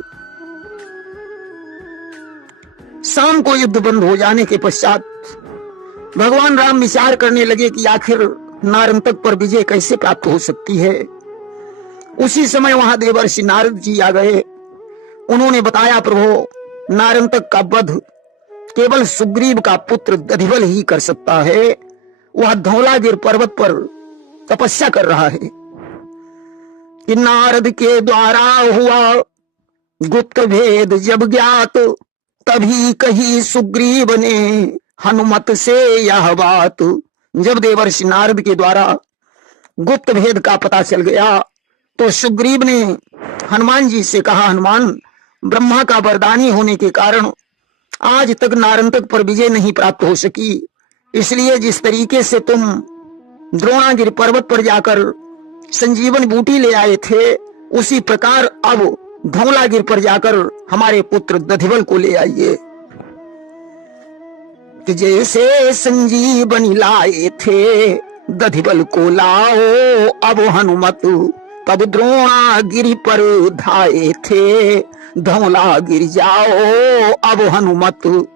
शाम को युद्ध बंद हो जाने के पश्चात भगवान राम विचार करने लगे कि आखिर नारंतक पर विजय कैसे प्राप्त हो सकती है। उसी समय वहां देवर्षि नारद जी आ गए। उन्होंने बताया, प्रभु नारंतक का वध केवल सुग्रीव का पुत्र दधिवल ही कर सकता है। वह धौलागिर पर्वत पर तपस्या कर रहा है। कि नारद के द्वारा हुआ गुप्त भेद जब ज्ञात, तभी कही सुग्रीव ने हनुमत से यह बात। जब देवर्षि नारद के द्वारा गुप्त भेद का पता चल गया तो सुग्रीव ने हनुमान जी से कहा, हनुमान, ब्रह्मा का वरदानी होने के कारण आज तक नारंतक पर विजय नहीं प्राप्त हो सकी। इसलिए जिस तरीके से तुम द्रोणागिरि पर्वत पर जाकर संजीवन बूटी ले आए थे, उसी प्रकार अब धौलागिर पर जाकर हमारे पुत्र दधिवल को ले आइए। कि जैसे संजीवनी लाए थे, दधिवल को लाओ अब हनुमत। तब द्रोणागिरि पर धाये थे, धौलागिर जाओ अब हनुमत।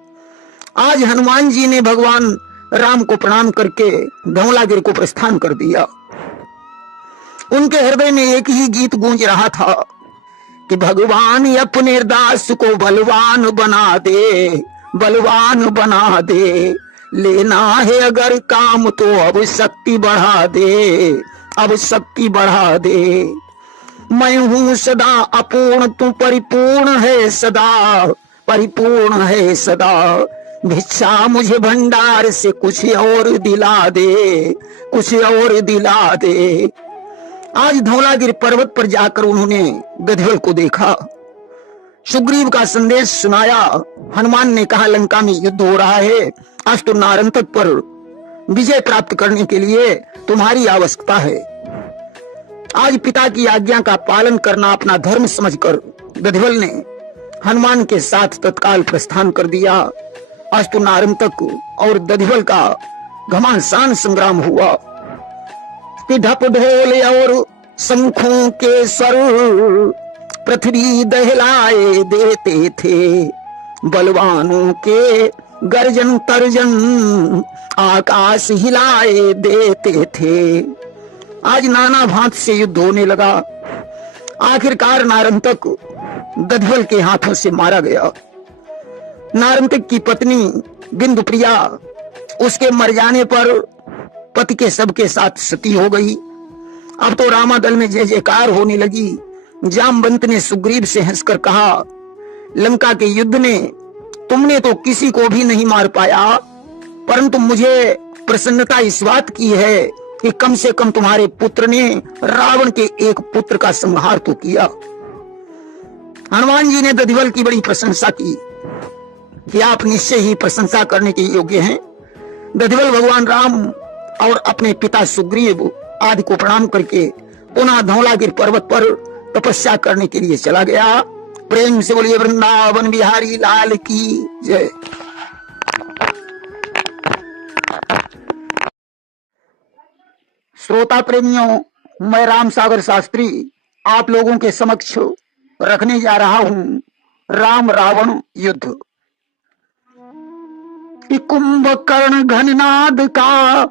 आज हनुमान जी ने भगवान राम को प्रणाम करके धौलागिर को प्रस्थान कर दिया। उनके हृदय में एक ही गीत गूंज रहा था कि भगवान अपने दास को बलवान बना दे, बलवान बना दे। लेना है अगर काम तो अब शक्ति बढ़ा दे, अब शक्ति बढ़ा दे। मैं हूं सदा अपूर्ण, तू परिपूर्ण है सदा, परिपूर्ण है सदा। भिक्षा मुझे भंडार से कुछ और दिला दे, कुछ और दिला दे। आज धौलागिरी पर्वत पर जाकर उन्होंने गधेड़ को देखा, सुग्रीव का संदेश सुनाया। हनुमान ने कहा लंका में युद्ध हो रहा है, आज तो नारंतक पर विजय प्राप्त करने के लिए तुम्हारी आवश्यकता है। आज पिता की आज्ञा का पालन करना अपना धर्म समझकर गधेड़ ने हनुमान के साथ तत्काल प्रस्थान कर दिया। आज तो नारंतक और दधिवल का घमासान संग्राम हुआ कि ढप ढोल और शंखों के स्वर पृथ्वी दहलाए देते थे। बलवानों के गर्जन तर्जन आकाश हिलाए देते थे। आज नाना भांत से युद्ध होने लगा। आखिरकार नारंतक दधिवल के हाथों से मारा गया। नारंतक की पत्नी बिंदुप्रिया उसके मर जाने पर पति के सबके साथ सती हो गई। अब तो रामादल में जय जयकार होने लगी। जामवंत ने सुग्रीव से हंसकर कहा, लंका के युद्ध ने तुमने तो किसी को भी नहीं मार पाया, परंतु मुझे प्रसन्नता इस बात की है कि कम से कम तुम्हारे पुत्र ने रावण के एक पुत्र का संहार तो किया। हनुमान जी ने दधिवल की बड़ी प्रशंसा की कि आप निश्चय ही प्रशंसा करने के योग्य हैं। दधिवल भगवान राम और अपने पिता सुग्रीव आदि को प्रणाम करके पुनः धौलागिरी पर्वत पर तपस्या करने के लिए चला गया। प्रेम से बोलिए वृंदावन बिहारी लाल की जय। श्रोता प्रेमियों, मैं राम सागर शास्त्री आप लोगों के समक्ष रखने जा रहा हूं राम रावण युद्ध। कुंभकर्ण घननाद का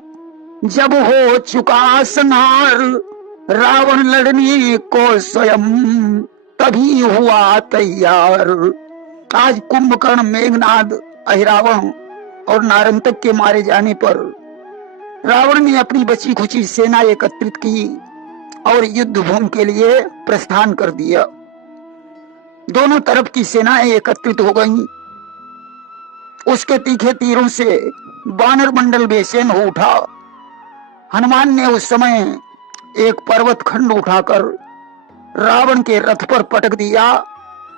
जब हो चुका संहार, रावण लड़ने को स्वयं तभी हुआ तैयार। आज कुंभकर्ण, मेघनाद, अहिरावण और नारंतक के मारे जाने पर रावण ने अपनी बची खुची सेना एकत्रित की और युद्ध भूमि के लिए प्रस्थान कर दिया। दोनों तरफ की सेनाएं एकत्रित हो गईं। उसके तीखे तीरों से वानर मंडल बेचैन हो उठा। हनुमान ने उस समय एक पर्वत खंड उठाकर रावण के रथ पर पटक दिया,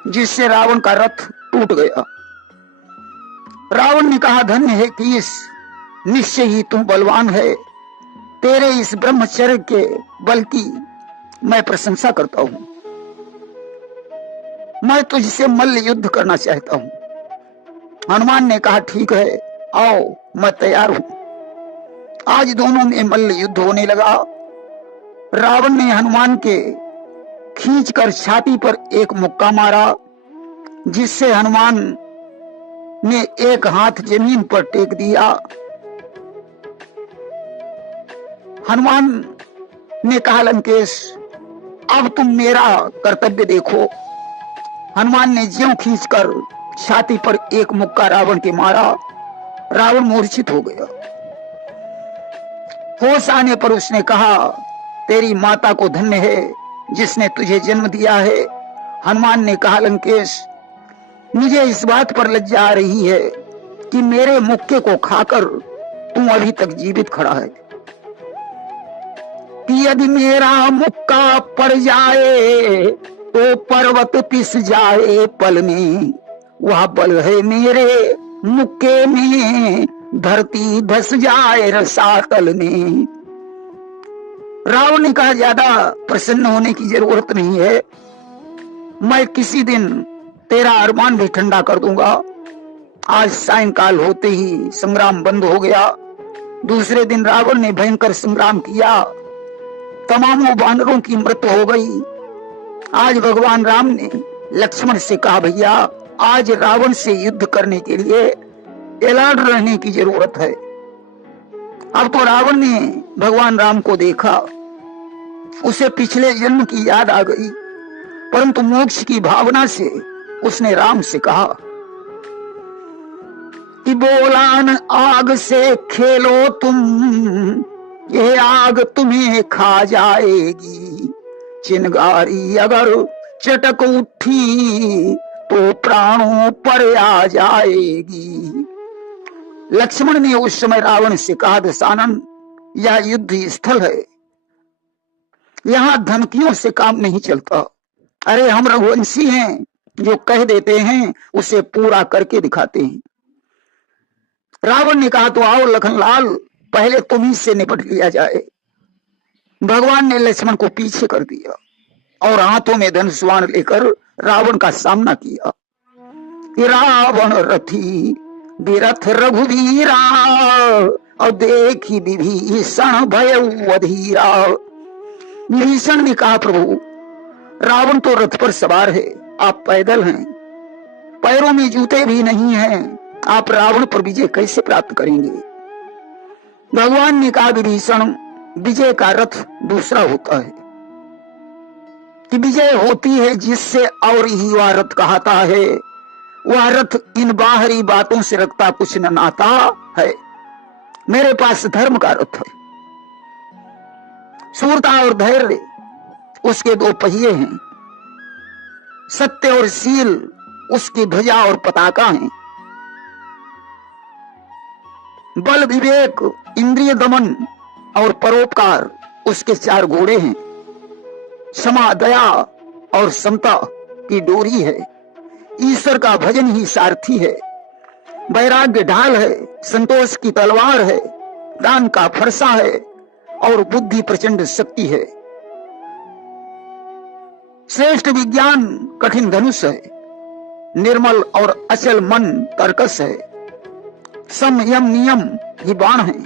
जिससे रावण का रथ टूट गया। रावण ने कहा, धन्य है कीस, निश्चय ही तू बलवान है। तेरे इस ब्रह्मचर्य के बल की मैं प्रशंसा करता हूं। मैं तुझसे मल्ल युद्ध करना चाहता हूं। हनुमान ने कहा, ठीक है, आओ, मैं तैयार हूं। आज दोनों में मल्ल युद्ध होने लगा। रावण ने हनुमान के खींचकर छाती पर एक मुक्का मारा, जिससे हनुमान ने एक हाथ जमीन पर टेक दिया। हनुमान ने कहा, लंकेश, अब तुम मेरा कर्तव्य देखो। हनुमान ने ज्यों खींचकर छाती पर एक मुक्का रावण के मारा, रावण मूर्छित हो गया। होश आने पर उसने कहा, तेरी माता को धन्य है जिसने तुझे जन्म दिया है। हनुमान ने कहा, लंकेश, मुझे इस बात पर लज्जा आ रही है कि मेरे मुक्के को खाकर तू अभी तक जीवित खड़ा है। कि यदि मेरा मुक्का पड़ जाए तो पर्वत पिस जाए पल में, वह बल है मेरे मुक्के में, धरती धस जाए रसातल में। रावण ने कहा, ज्यादा प्रसन्न होने की जरूरत नहीं है। मैं किसी दिन तेरा अरमान भी ठंडा कर दूंगा। आज सायंकाल होते ही संग्राम बंद हो गया। दूसरे दिन रावण ने भयंकर संग्राम किया। तमामों वानरों की मृत्यु हो गई। आज भगवान राम ने लक्ष्मण से कहा, भैया, आज रावण से युद्ध करने के लिए अलर्ट रहने की जरूरत है। अब तो रावण ने भगवान राम को देखा, उसे पिछले जन्म की याद आ गई। परंतु मोक्ष की भावना से उसने राम से कहा कि बोलान आग से खेलो तुम, ये आग तुम्हें खा जाएगी। चिंगारी अगर चटक उठी तो प्राणों पर आ जाएगी। लक्ष्मण ने उस समय रावण से कहा, दशानन, यह युद्ध स्थल है, यहां धमकियों से काम नहीं चलता। अरे हम रघुवंशी हैं, जो कह देते हैं उसे पूरा करके दिखाते हैं। रावण ने कहा, तो आओ लखनलाल, पहले तुम ही से निपट लिया जाए। भगवान ने लक्ष्मण को पीछे कर दिया और हाथों में धनुष बाण लेकर रावण का सामना किया। रावण रथी बिरथ रघुवीरा, और देखी विभीषण भय अधीरा। विभीषण ने कहा, प्रभु रावण तो रथ पर सवार है, आप पैदल हैं, पैरों में जूते भी नहीं हैं, आप रावण पर विजय कैसे प्राप्त करेंगे? भगवान ने कहा, विभीषण, विजय का रथ दूसरा होता है कि विजय होती है जिससे, और ही वह रथ कहता है। वह रथ इन बाहरी बातों से रखता कुछ न नाता है। मेरे पास धर्म का रथ है, शूरता और धैर्य उसके दो पहिए हैं, सत्य और शील उसकी ध्वजा और पताका है, बल विवेक इंद्रिय दमन और परोपकार उसके चार घोड़े हैं, क्षमा दया और समता की डोरी है, ईश्वर का भजन ही सारथी है, वैराग्य ढाल है, संतोष की तलवार है, दान का फरसा है और बुद्धि प्रचंड शक्ति है। श्रेष्ठ विज्ञान कठिन धनुष है, निर्मल और अचल मन तर्कस है, संयम नियम ही बाण है,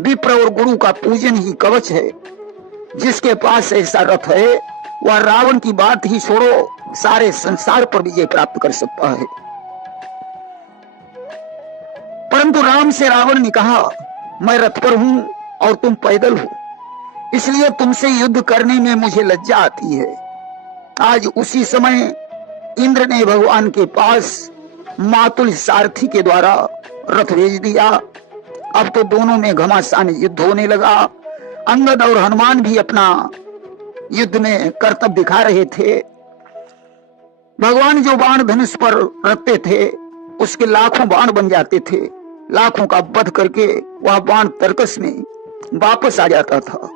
विप्र और गुरु का पूजन ही कवच है। जिसके पास ऐसा रथ है वह रावण की बात ही छोड़ो, सारे संसार पर विजय प्राप्त कर सकता है। परंतु राम से रावण ने कहा, मैं रथ पर हूं और तुम पैदल हो, इसलिए तुमसे युद्ध करने में मुझे लज्जा आती है। आज उसी समय इंद्र ने भगवान के पास मातुल सारथी के द्वारा रथ भेज दिया। अब तो दोनों में घमासान युद्ध होने लगा। अंगद और हनुमान भी अपना युद्ध में कर्तव्य दिखा रहे थे। भगवान जो बाण धनुष पर रखते थे उसके लाखों बाण बन जाते थे, लाखों का वध करके वह बाण तर्कस में वापस आ जाता था।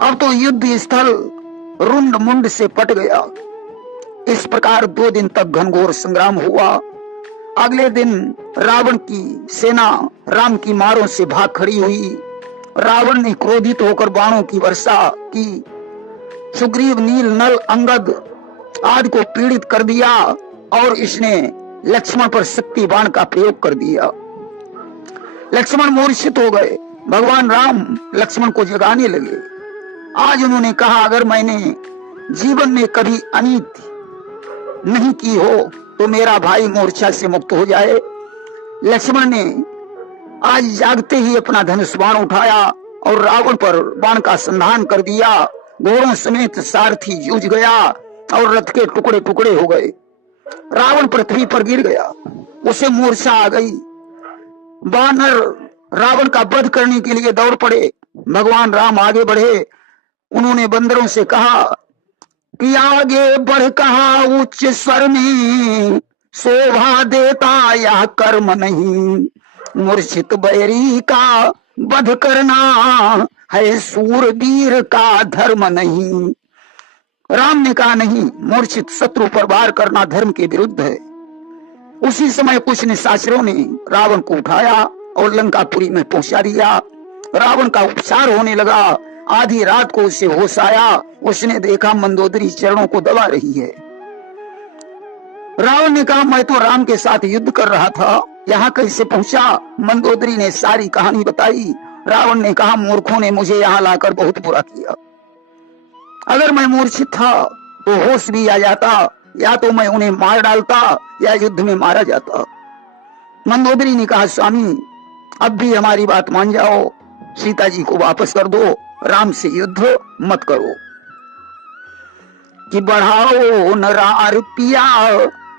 अब तो युद्ध स्थल रुंड मुंड से पट गया। इस प्रकार 2 दिन तक घनघोर संग्राम हुआ। अगले दिन रावण की सेना राम की मारों से भाग खड़ी हुई। रावण ने क्रोधित होकर बाणों की वर्षा की। सुग्रीव, नील, नल, अंगद आदि को पीड़ित कर दिया और इसने लक्ष्मण पर शक्ति बाण का प्रयोग कर दिया। लक्ष्मण मूर्छित हो गए। भगवान राम लक्ष्मण को जगाने लगे। आज उन्होंने कहा, अगर मैंने जीवन में कभी अनीति नहीं की हो तो मेरा भाई मूर्छा से मुक्त हो जाए। लक्ष्मण ने आज जागते ही अपना धनुष बाण उठाया और रावण पर बाण का संधान कर दिया। घोड़ों समेत सारथी जूझ गया और रथ के टुकड़े टुकड़े हो गए। रावण पृथ्वी पर गिर गया, उसे मूर्छा आ गई। वानर रावण का वध करने के लिए दौड़ पड़े। भगवान राम आगे बढ़े। उन्होंने बंदरों से कहा कि आगे बढ़ कहा उच्च स्वर में, शोभा देता यह कर्म नहीं, मूर्छित बैरी का वध करना है सूरवीर का धर्म नहीं। राम ने कहा, नहीं, मूर्छित शत्रु पर वार करना धर्म के विरुद्ध है। उसी समय कुछ निशाचरों ने रावण को उठाया और लंकापुरी में पहुंचा दिया। रावण का उपचार होने लगा। आधी रात को उसे होश आया। उसने देखा मंदोदरी चरणों को दबा रही है। रावण ने कहा, मैं तो राम के साथ युद्ध कर रहा था, यहाँ कैसे पहुंचा? मंदोदरी ने सारी कहानी बताई। रावण ने कहा, मूर्खों ने मुझे यहाँ लाकर बहुत बुरा किया। अगर मैं मूर्छित था तो होश भी आ जाता, या तो मैं उन्हें मार डालता या युद्ध में मारा जाता। मंदोदरी ने कहा, स्वामी अब भी हमारी बात मान जाओ, सीता जी को वापस कर दो, राम से युद्ध मत करो। कि बढ़ाओ न रार पिया,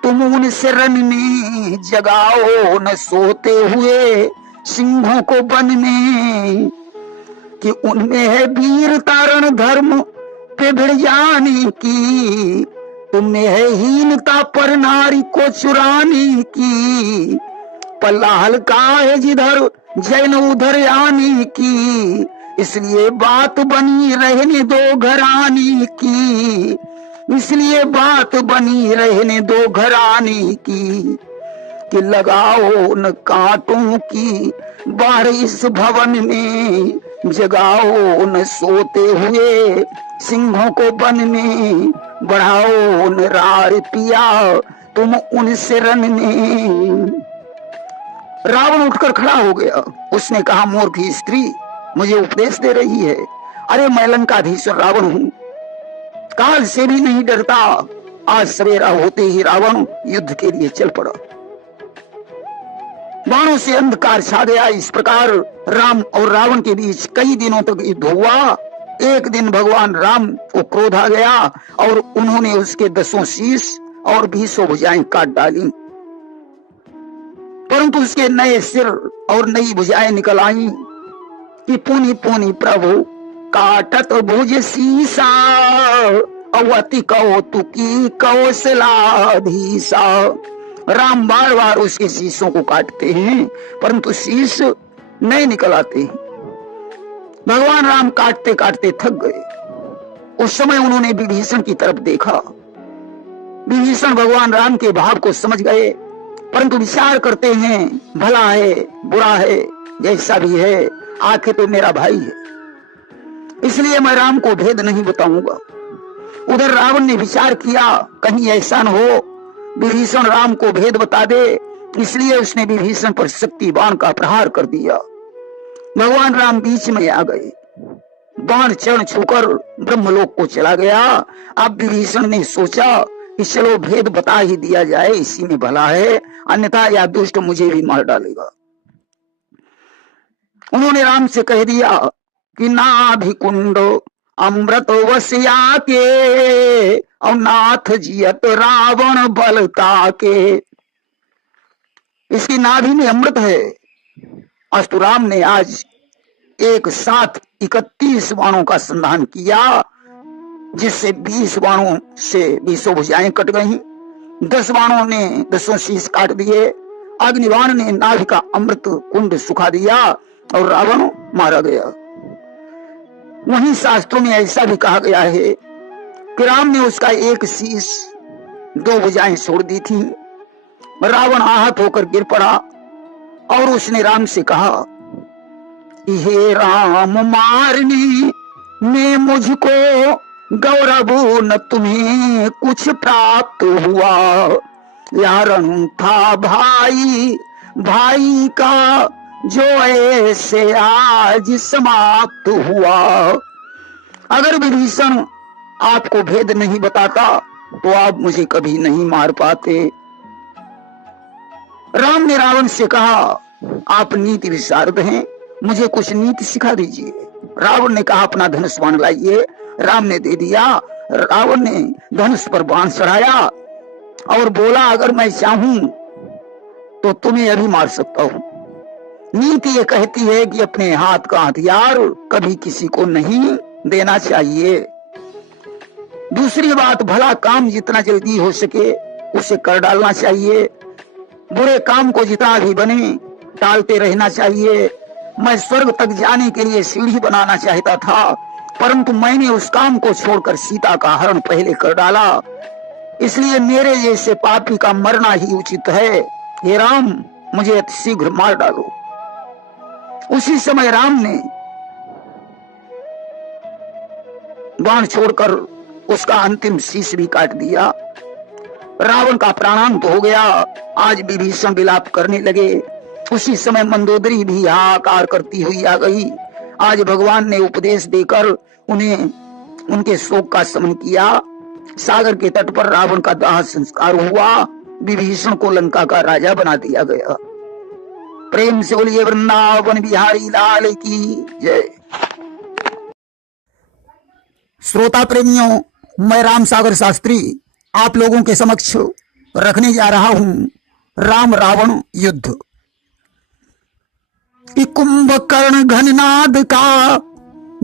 तुम उनसे रन में जगाओ न सोते हुए सिंहों को वन में, कि उनमें है वीर तारण धर्म पे भिड़ जाने की, तुम्हें है हीनता पर नारी को चुराने की, पल्ला हल्का है जिधर जैन उधर आने की, इसलिए बात बनी रहने दो घराने की, इसलिए बात बनी रहने दो घराने की, कि लगाओ न कांटों की बाढ़ इस भवन में, जगाओ न सोते हुए सिंहों को वन में, बढ़ाओ न रार पिया तुम उनसे रन में। रावण उठकर खड़ा हो गया। उसने कहा, मूर्ख स्त्री मुझे उपदेश दे रही है। अरे मैं लंकाधीश्वर रावण हूं, काल से भी नहीं डरता। आज सवेरा होते ही रावण युद्ध के लिए चल पड़ा। बाणों से अंधकार छा गया। इस प्रकार राम और रावण के बीच कई दिनों तक युद्ध हुआ। एक दिन भगवान राम को क्रोध आ गया और उन्होंने उसके 10 शीश और 20 भुजाएं काट डाली, परंतु उसके नए सिर और नई भुजाएं निकल आई कि पुनि पुनि प्रभु काटत भुज शीसा, अवति कौतुकी कौशलाधीसा। राम बार बार उसके शीशों को काटते हैं, परंतु शीश नए निकल आते हैं। भगवान राम काटते काटते थक गए। उस समय उन्होंने विभीषण की तरफ देखा। विभीषण भगवान राम के भाव को समझ गए, परंतु विचार करते हैं, भला है बुरा है जैसा भी है, आखिर तो मेरा भाई है, इसलिए मैं राम को भेद नहीं बताऊंगा। उधर रावण ने विचार किया, कहीं ऐसा न हो विभीषण राम को भेद बता दे, इसलिए उसने विभीषण पर शक्ति बाण का प्रहार कर दिया। भगवान राम बीच में आ गए। बाण चरण छूकर ब्रह्मलोक को चला गया। अब विभीषण ने सोचा कि चलो भेद बता ही दिया जाए, इसी में भला है, अन्यथा यह दुष्ट मुझे भी मार डालेगा। उन्होंने राम से कह दिया कि नाभि कुंड अमृत वसिया के, और नाथ जियत रावण बलता के। इसकी नाभि में अमृत है। अस्तु राम ने आज एक साथ 31 बाणों का संधान किया, जिससे 20 बाणों से 20 भुजाएं कट गईं। 10 बाणों ने 10 शीश काट दिए। अग्निबाण ने नाभि का अमृत कुंड सुखा दिया और रावण मारा गया। वहीं शास्त्रों में ऐसा भी कहा गया है कि राम ने उसका एक शीश 2 भुजाएं छोड़ दी थी। रावण आहत होकर गिर पड़ा और उसने राम से कहा, हे राम मारने में मुझको गौरव न तुम्हें कुछ प्राप्त हुआ, यारन था भाई भाई का जो ऐसे आज समाप्त हुआ। अगर विभीषण आपको भेद नहीं बताता तो आप मुझे कभी नहीं मार पाते। राम ने रावण से कहा, आप नीति विशारद हैं, मुझे कुछ नीति सिखा दीजिए। रावण ने कहा, अपना धनुष बाण लाइए। राम ने दे दिया। रावण ने धनुष पर बाण चढ़ाया और बोला, अगर मैं चाहूं तो तुम्हें अभी मार सकता हूं। नीति ये कहती है कि अपने हाथ का हथियार कभी किसी को नहीं देना चाहिए। दूसरी बात, भला काम जितना जल्दी हो सके उसे कर डालना चाहिए। बुरे काम को जितना भी बने टालते रहना चाहिए। मैं स्वर्ग तक जाने के लिए सीढ़ी बनाना चाहता था, परंतु मैंने उस काम को छोड़कर सीता का हरण पहले कर डाला, इसलिए मेरे जैसे पापी का मरना ही उचित है। हे राम, मुझे शीघ्र मार डालो। उसी समय राम ने बाण छोड़कर उसका अंतिम शीश भी काट दिया। रावण का प्राणांत हो गया। आज विभीषण विलाप करने लगे। उसी समय मंदोदरी भी हाहाकार करती हुई आ गई। आज भगवान ने उपदेश देकर उन्हें उनके शोक का शमन किया। सागर के तट पर रावण का दाह संस्कार हुआ। विभीषण को लंका का राजा बना दिया गया। प्रेम से बोलिए वृंदावन बिहारी लाल की जय। श्रोता प्रेमियों, मैं राम सागर शास्त्री आप लोगों के समक्ष रखने जा रहा हूं राम रावण युद्ध। कि कुंभकर्ण घननाद का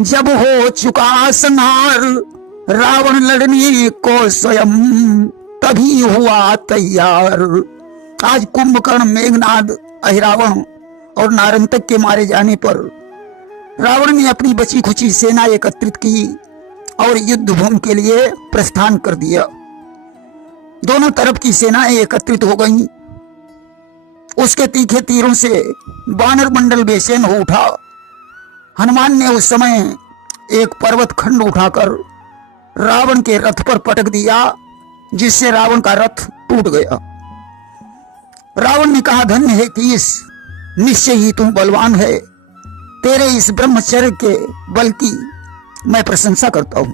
जब हो चुका संहार, रावण लड़ने को स्वयं तभी हुआ तैयार। आज कुंभकर्ण, मेघनाद, अहिरावण और नारंतक के मारे जाने पर रावण ने अपनी बची खुची सेना एकत्रित की और युद्ध भूमि के लिए प्रस्थान कर दिया। दोनों तरफ की सेनाएं एकत्रित हो गईं। उसके तीखे तीरों से वानर मंडल बेचैन हो उठा। हनुमान ने उस समय एक पर्वत खंड उठाकर रावण के रथ पर पटक दिया, जिससे रावण का रथ टूट गया। रावण ने कहा, धन्य है कीस, निश्चय ही तू बलवान है। तेरे इस ब्रह्मचर्य के बल की मैं प्रशंसा करता हूं।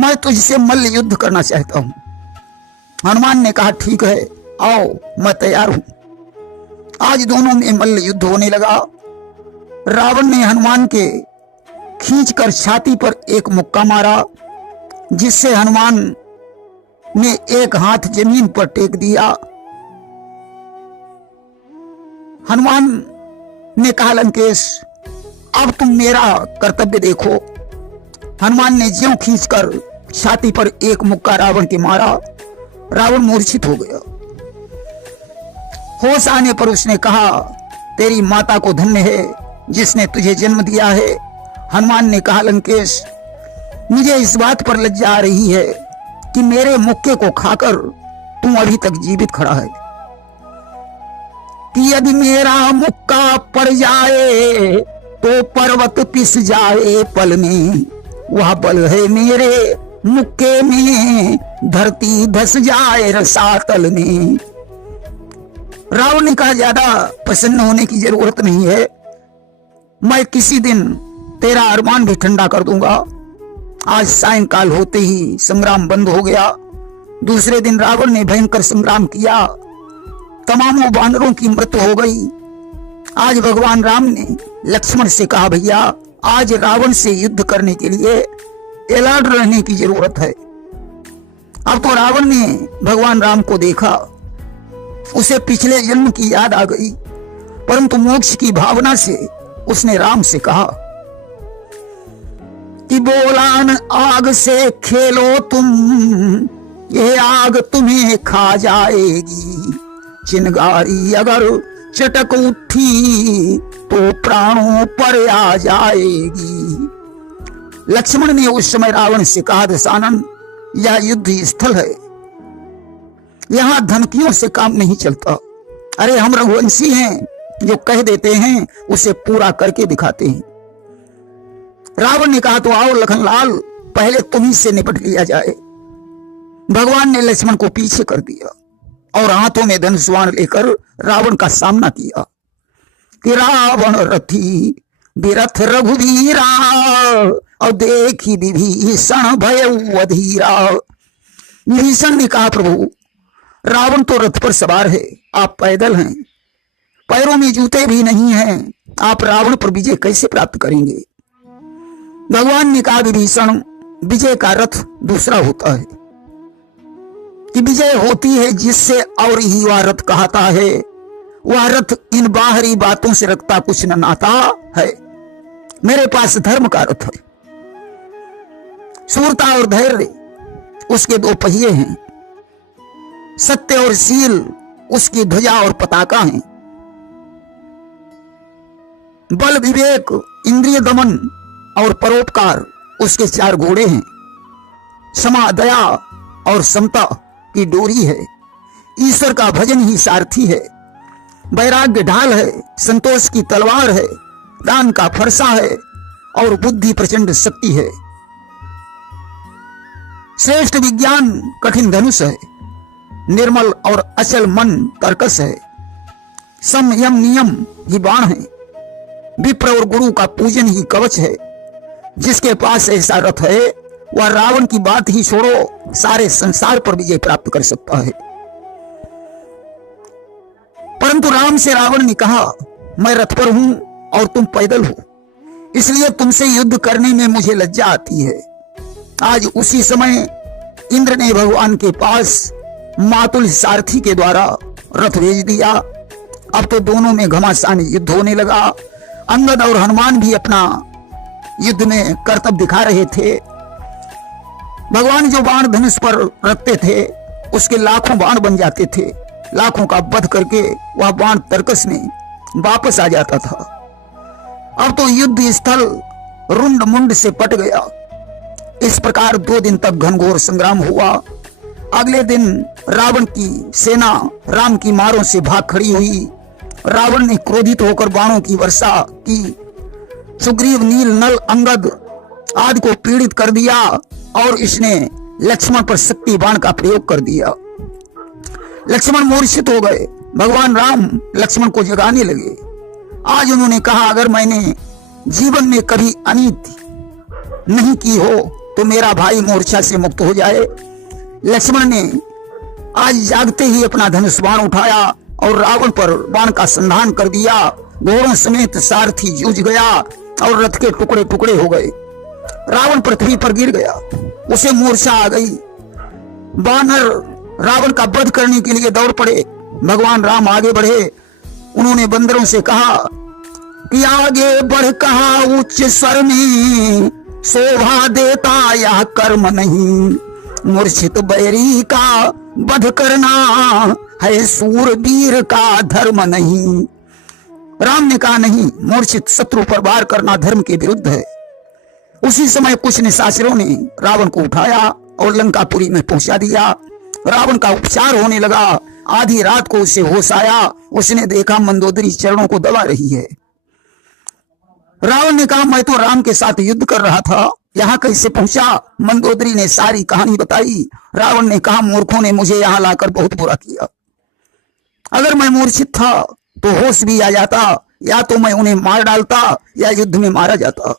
मैं तुझसे मल्ल युद्ध करना चाहता हूं। हनुमान ने कहा, ठीक है, आओ, मैं तैयार हूं। आज दोनों में मल्ल युद्ध होने लगा। रावण ने हनुमान के खींचकर छाती पर एक मुक्का मारा, जिससे हनुमान ने एक हाथ जमीन पर टेक दिया। हनुमान ने कहा, लंकेश, अब तुम मेरा कर्तव्य देखो। हनुमान ने ज्यों खींचकर छाती पर एक मुक्का रावण के मारा, रावण मूर्छित हो गया। होश आने पर उसने कहा, तेरी माता को धन्य है जिसने तुझे जन्म दिया है। हनुमान ने कहा, लंकेश, मुझे इस बात पर लज्जा आ रही है कि मेरे मुक्के को खाकर तू अभी तक जीवित खड़ा है। कि यदि मेरा मुक्का पड़ जाए तो पर्वत पिस जाए पल में, वह बल है मेरे मुक्के में, धरती धस जाए रसातल में। रावण ने कहा, ज्यादा प्रसन्न होने की जरूरत नहीं है। मैं किसी दिन तेरा अरमान भी ठंडा कर दूंगा। आज सायंकाल होते ही संग्राम बंद हो गया। दूसरे दिन रावण ने भयंकर संग्राम किया। तमामों वानरों की मृत्यु हो गई। आज भगवान राम ने लक्ष्मण से कहा, भैया, आज रावण से युद्ध करने के लिए अलर्ट रहने की जरूरत है। अब तो रावण ने भगवान राम को देखा, उसे पिछले जन्म की याद आ गई, परंतु मोक्ष की भावना से उसने राम से कहा कि बोलान आग से खेलो तुम, यह आग तुम्हें खा जाएगी। चिंगारी अगर चटक उठी तो प्राणों पर आ जाएगी। लक्ष्मण ने उस समय रावण से कहा, दशानन, यह युद्ध स्थल है, यहां धमकियों से काम नहीं चलता। अरे हम रघुवंशी हैं, जो कह देते हैं उसे पूरा करके दिखाते हैं। रावण ने कहा, तो आओ लखनलाल, पहले तुम्ही से निपट लिया जाए। भगवान ने लक्ष्मण को पीछे कर दिया और हाथों में धनुष बाण लेकर रावण का सामना किया। कि रावण रथी बिरथ रघुवीरा, और देखी विभीषण भय अधीरा। विभीषण ने कहा, प्रभु, रावण तो रथ पर सवार है, आप पैदल हैं, पैरों में जूते भी नहीं हैं, आप रावण पर विजय कैसे प्राप्त करेंगे? भगवान ने कहा, विभीषण, विजय का रथ दूसरा होता है। कि विजय होती है जिससे, और ही वह रथ कहता है। वह रथ इन बाहरी बातों से रखता कुछ न नाता है। मेरे पास धर्म का रथ है। शूरता और धैर्य उसके दो पहिए हैं। सत्य और शील उसकी ध्वजा और पताका हैं। बल, विवेक, इंद्रिय दमन और परोपकार उसके चार घोड़े हैं। क्षमा, दया और समता की डोरी है। ईश्वर का भजन ही सारथी है। वैराग्य ढाल है, संतोष की तलवार है, दान का फरसा है और बुद्धि प्रचंड शक्ति है। श्रेष्ठ विज्ञान कठिन धनुष है। निर्मल और अचल मन कर्कश है। संयम नियम ही बाण है। विप्र और गुरु का पूजन ही कवच है। जिसके पास ऐसा रथ है वह रावण की बात ही छोड़ो, सारे संसार पर विजय प्राप्त कर सकता है। परंतु राम से रावण ने कहा, मैं रथ पर हूं और तुम पैदल हो, इसलिए तुमसे युद्ध करने में मुझे लज्जा आती है। आज उसी समय इंद्र ने भगवान के पास मातुल सारथी के द्वारा रथ भेज दिया। अब तो दोनों में घमासान युद्ध होने लगा। अंगद और हनुमान भी अपना युद्ध में करतब दिखा रहे थे। भगवान जो बाण धनुष पर रखते थे उसके लाखों बाण बन जाते थे। लाखों का वध करके वह बाण तर्कस में वापस आ जाता था। अब तो युद्ध स्थल रुंड मुंड से पट गया। इस प्रकार 2 दिन तक घनघोर संग्राम हुआ। अगले दिन रावण की सेना राम की मारों से भाग खड़ी हुई। रावण ने क्रोधित होकर बाणों की वर्षा की। सुग्रीव, नील, नल, अंगद आदि को पीड़ित कर दिया और इसने लक्ष्मण पर शक्ति बाण का प्रयोग कर दिया। लक्ष्मण मूर्छित हो गए। भगवान राम लक्ष्मण को जगाने लगे। आज उन्होंने कहा, अगर मैंने जीवन में कभी अनीति नहीं की हो तो मेरा भाई मूर्छा से मुक्त हो जाए। लक्ष्मण ने आज जागते ही अपना धनुष बाण उठाया और रावण पर बाण का संधान कर दिया। घोड़ों समेत सारथी जूझ गया और रथ के टुकड़े टुकड़े हो गए। रावण पृथ्वी पर गिर गया, उसे मूर्छा आ गई। वानर रावण का वध करने के लिए दौड़ पड़े। भगवान राम आगे बढ़े। उन्होंने बंदरों से कहा कि आगे बढ़ कहा उच्च स्वर में, शोभा देता यह कर्म नहीं। मूर्छित बैरी का वध करना है सूरवीर का धर्म नहीं। राम ने कहा, नहीं, मूर्छित शत्रु पर वार करना धर्म के विरुद्ध है। उसी समय कुछ निशाचरों ने रावण को उठाया और लंकापुरी में पहुंचा दिया। रावण का उपचार होने लगा। आधी रात को उसे होश आया। उसने देखा मंदोदरी चरणों को दबा रही है। रावण ने कहा, मैं तो राम के साथ युद्ध कर रहा था, यहाँ कैसे पहुंचा? मंदोदरी ने सारी कहानी बताई। रावण ने कहा, मूर्खों ने मुझे यहाँ लाकर बहुत बुरा किया। अगर मैं मूर्छित था तो होश भी आ जाता, या तो मैं उन्हें मार डालता या युद्ध में मारा जाता।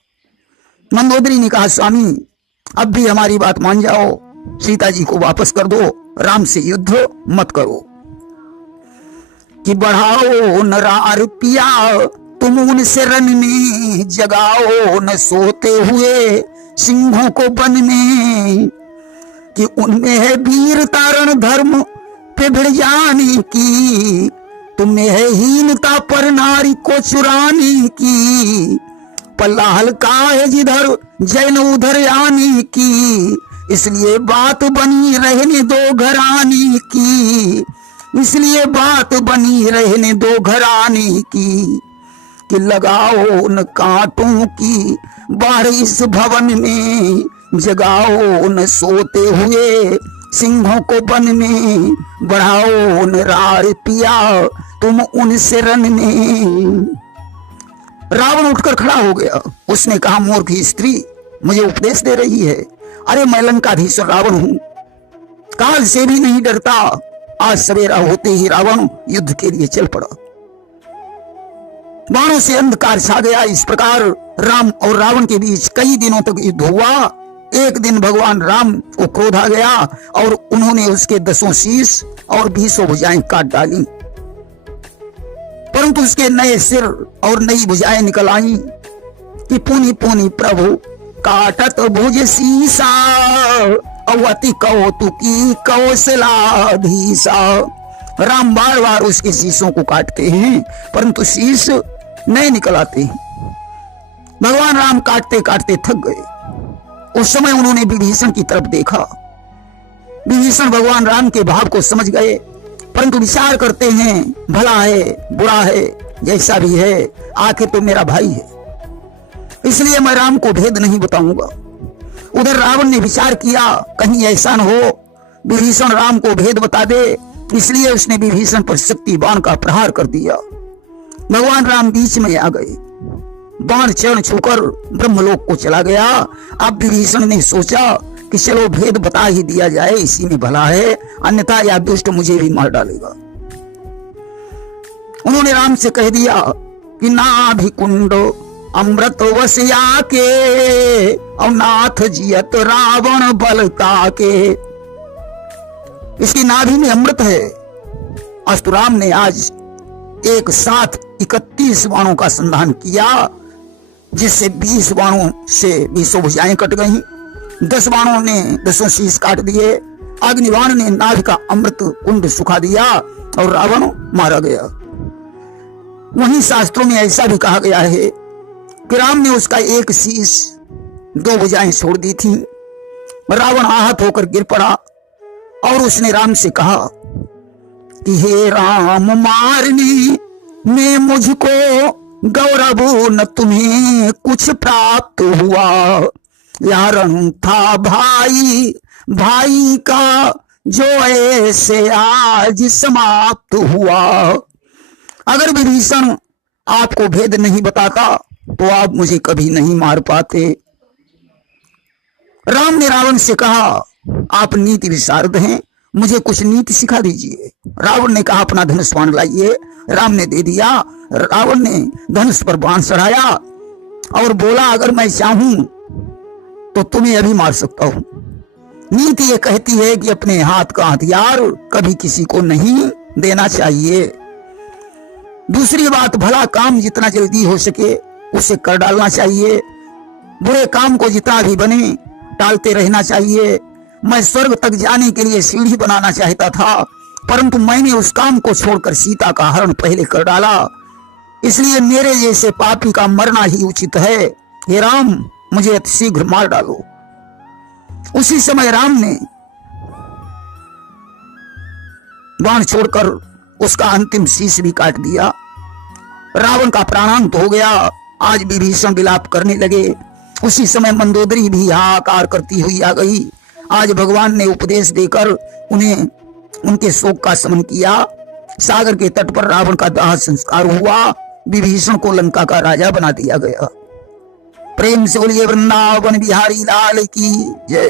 मंदोदरी ने कहा, स्वामी अब भी हमारी बात मान जाओ, सीता जी को वापस कर दो, राम से युद्ध मत करो। कि बढ़ाओ न रार पिया तुम उनसे रन में, जगाओ न सोते हुए सिंहों को वन में। कि उनमें है वीर तारण धर्म पे भिड़ जाने की, तुम्हें है हीनता पर नारी को चुराने की। पल्ला हल्का है जिधर जैन उधर आने की, इसलिए बात बनी रहने दो घराने की। इसलिए बात बनी रहने दो घराने की। कि लगाओ न कांटों की बाढ़ इस भवन में, जगाओ न सोते हुए सिंहों को वन में। बढ़ाओ न रार पिया तुम उनसे रन में। रावण उठकर खड़ा हो गया। उसने कहा, मूर्ख स्त्री मुझे उपदेश दे रही है। अरे मैं लंकाधीश्वर रावण हूं, काल से भी नहीं डरता। आज सवेरा होते ही रावण युद्ध के लिए चल पड़ा। बाणों से अंधकार छा गया। इस प्रकार राम और रावण के बीच कई दिनों तक युद्ध हुआ। एक दिन भगवान राम को क्रोध आ गया और उन्होंने उसके 10 शीश और 20 भुजाएं काट डाली, परंतु उसके नए सिर और नई भुजाएं निकल आई। कि पुनि पुनि प्रभु काटत भुज शीसा, अवति कौतुकी कौशलाधीसा। राम बार बार उसके शीशों को काटते हैं परंतु शीश नए निकल आते हैं। भगवान राम काटते काटते थक गए। उस समय उन्होंने विभीषण की तरफ देखा। विभीषण भगवान राम के भाव को समझ गए, परंतु विचार करते हैं, भला है बुरा है जैसा भी है, आखिर तो मेरा भाई है, इसलिए मैं राम को भेद नहीं बताऊंगा। उधर रावण ने विचार किया, कहीं ऐसा न हो विभीषण राम को भेद बता दे, इसलिए उसने विभीषण पर शक्ति बाण का प्रहार कर दिया। भगवान राम बीच में आ गए। बाण चरण छूकर ब्रह्मलोक को चला गया। अब विभीषण ने सोचा कि चलो भेद बता ही दिया जाए, इसी में भला है, अन्यथा यह दुष्ट मुझे भी मार डालेगा। उन्होंने राम से कह दिया कि नाभि कुंड अमृत वसिया के, और नाथ जियत रावण बलता के। इसकी नाभि में अमृत है। अस्तु राम ने आज एक साथ 31 बाणों का संधान किया, जिससे 20 बाणों से 20 भुजाएं कट गईं। 10 बाणों ने 10 शीश काट दिए। अग्निबाण ने नाभ का अमृत कुंड सुखा दिया और रावण मारा गया। वहीं शास्त्रों में ऐसा भी कहा गया है कि राम ने उसका एक शीश 2 भुजाएं छोड़ दी थी। रावण आहत होकर गिर पड़ा और उसने राम से कहा कि हे राम, मारने में मुझको गौरव न तुम्हें कुछ प्राप्त हुआ। यारण था भाई भाई का जो ऐसे आज समाप्त हुआ। अगर विभीषण आपको भेद नहीं बताता तो आप मुझे कभी नहीं मार पाते। राम ने रावण से कहा, आप नीति विशारद हैं, मुझे कुछ नीति सिखा दीजिए। रावण ने कहा, अपना धनुष बाण लाइए। राम ने दे दिया। रावण ने धनुष पर बाण चढ़ाया और बोला, अगर मैं चाहूं तो तुम्हें अभी मार सकता हूं। नीति ये कहती है कि अपने हाथ का हथियार कभी किसी को नहीं देना चाहिए। दूसरी बात, भला काम जितना जल्दी हो सके उसे कर डालना चाहिए। बुरे काम को जितना भी बने टालते रहना चाहिए। मैं स्वर्ग तक जाने के लिए सीढ़ी बनाना चाहता था, परंतु मैंने उस काम को छोड़कर सीता का हरण पहले कर डाला, इसलिए मेरे जैसे पापी का मरना ही उचित है। हे राम, मुझे शीघ्र मार डालो। उसी समय राम ने बाण छोड़कर उसका अंतिम शीश भी काट दिया। रावण का प्राणांत हो गया। आज विभीषण विलाप करने लगे। उसी समय मंदोदरी भी हाहाकार करती हुई आ गई। आज भगवान ने उपदेश देकर उन्हें उनके शोक का शमन किया। सागर के तट पर रावण का दाह संस्कार हुआ। विभीषण को लंका का राजा बना दिया गया। प्रेम से बोलिए वृंदावन बिहारी लाल की जय।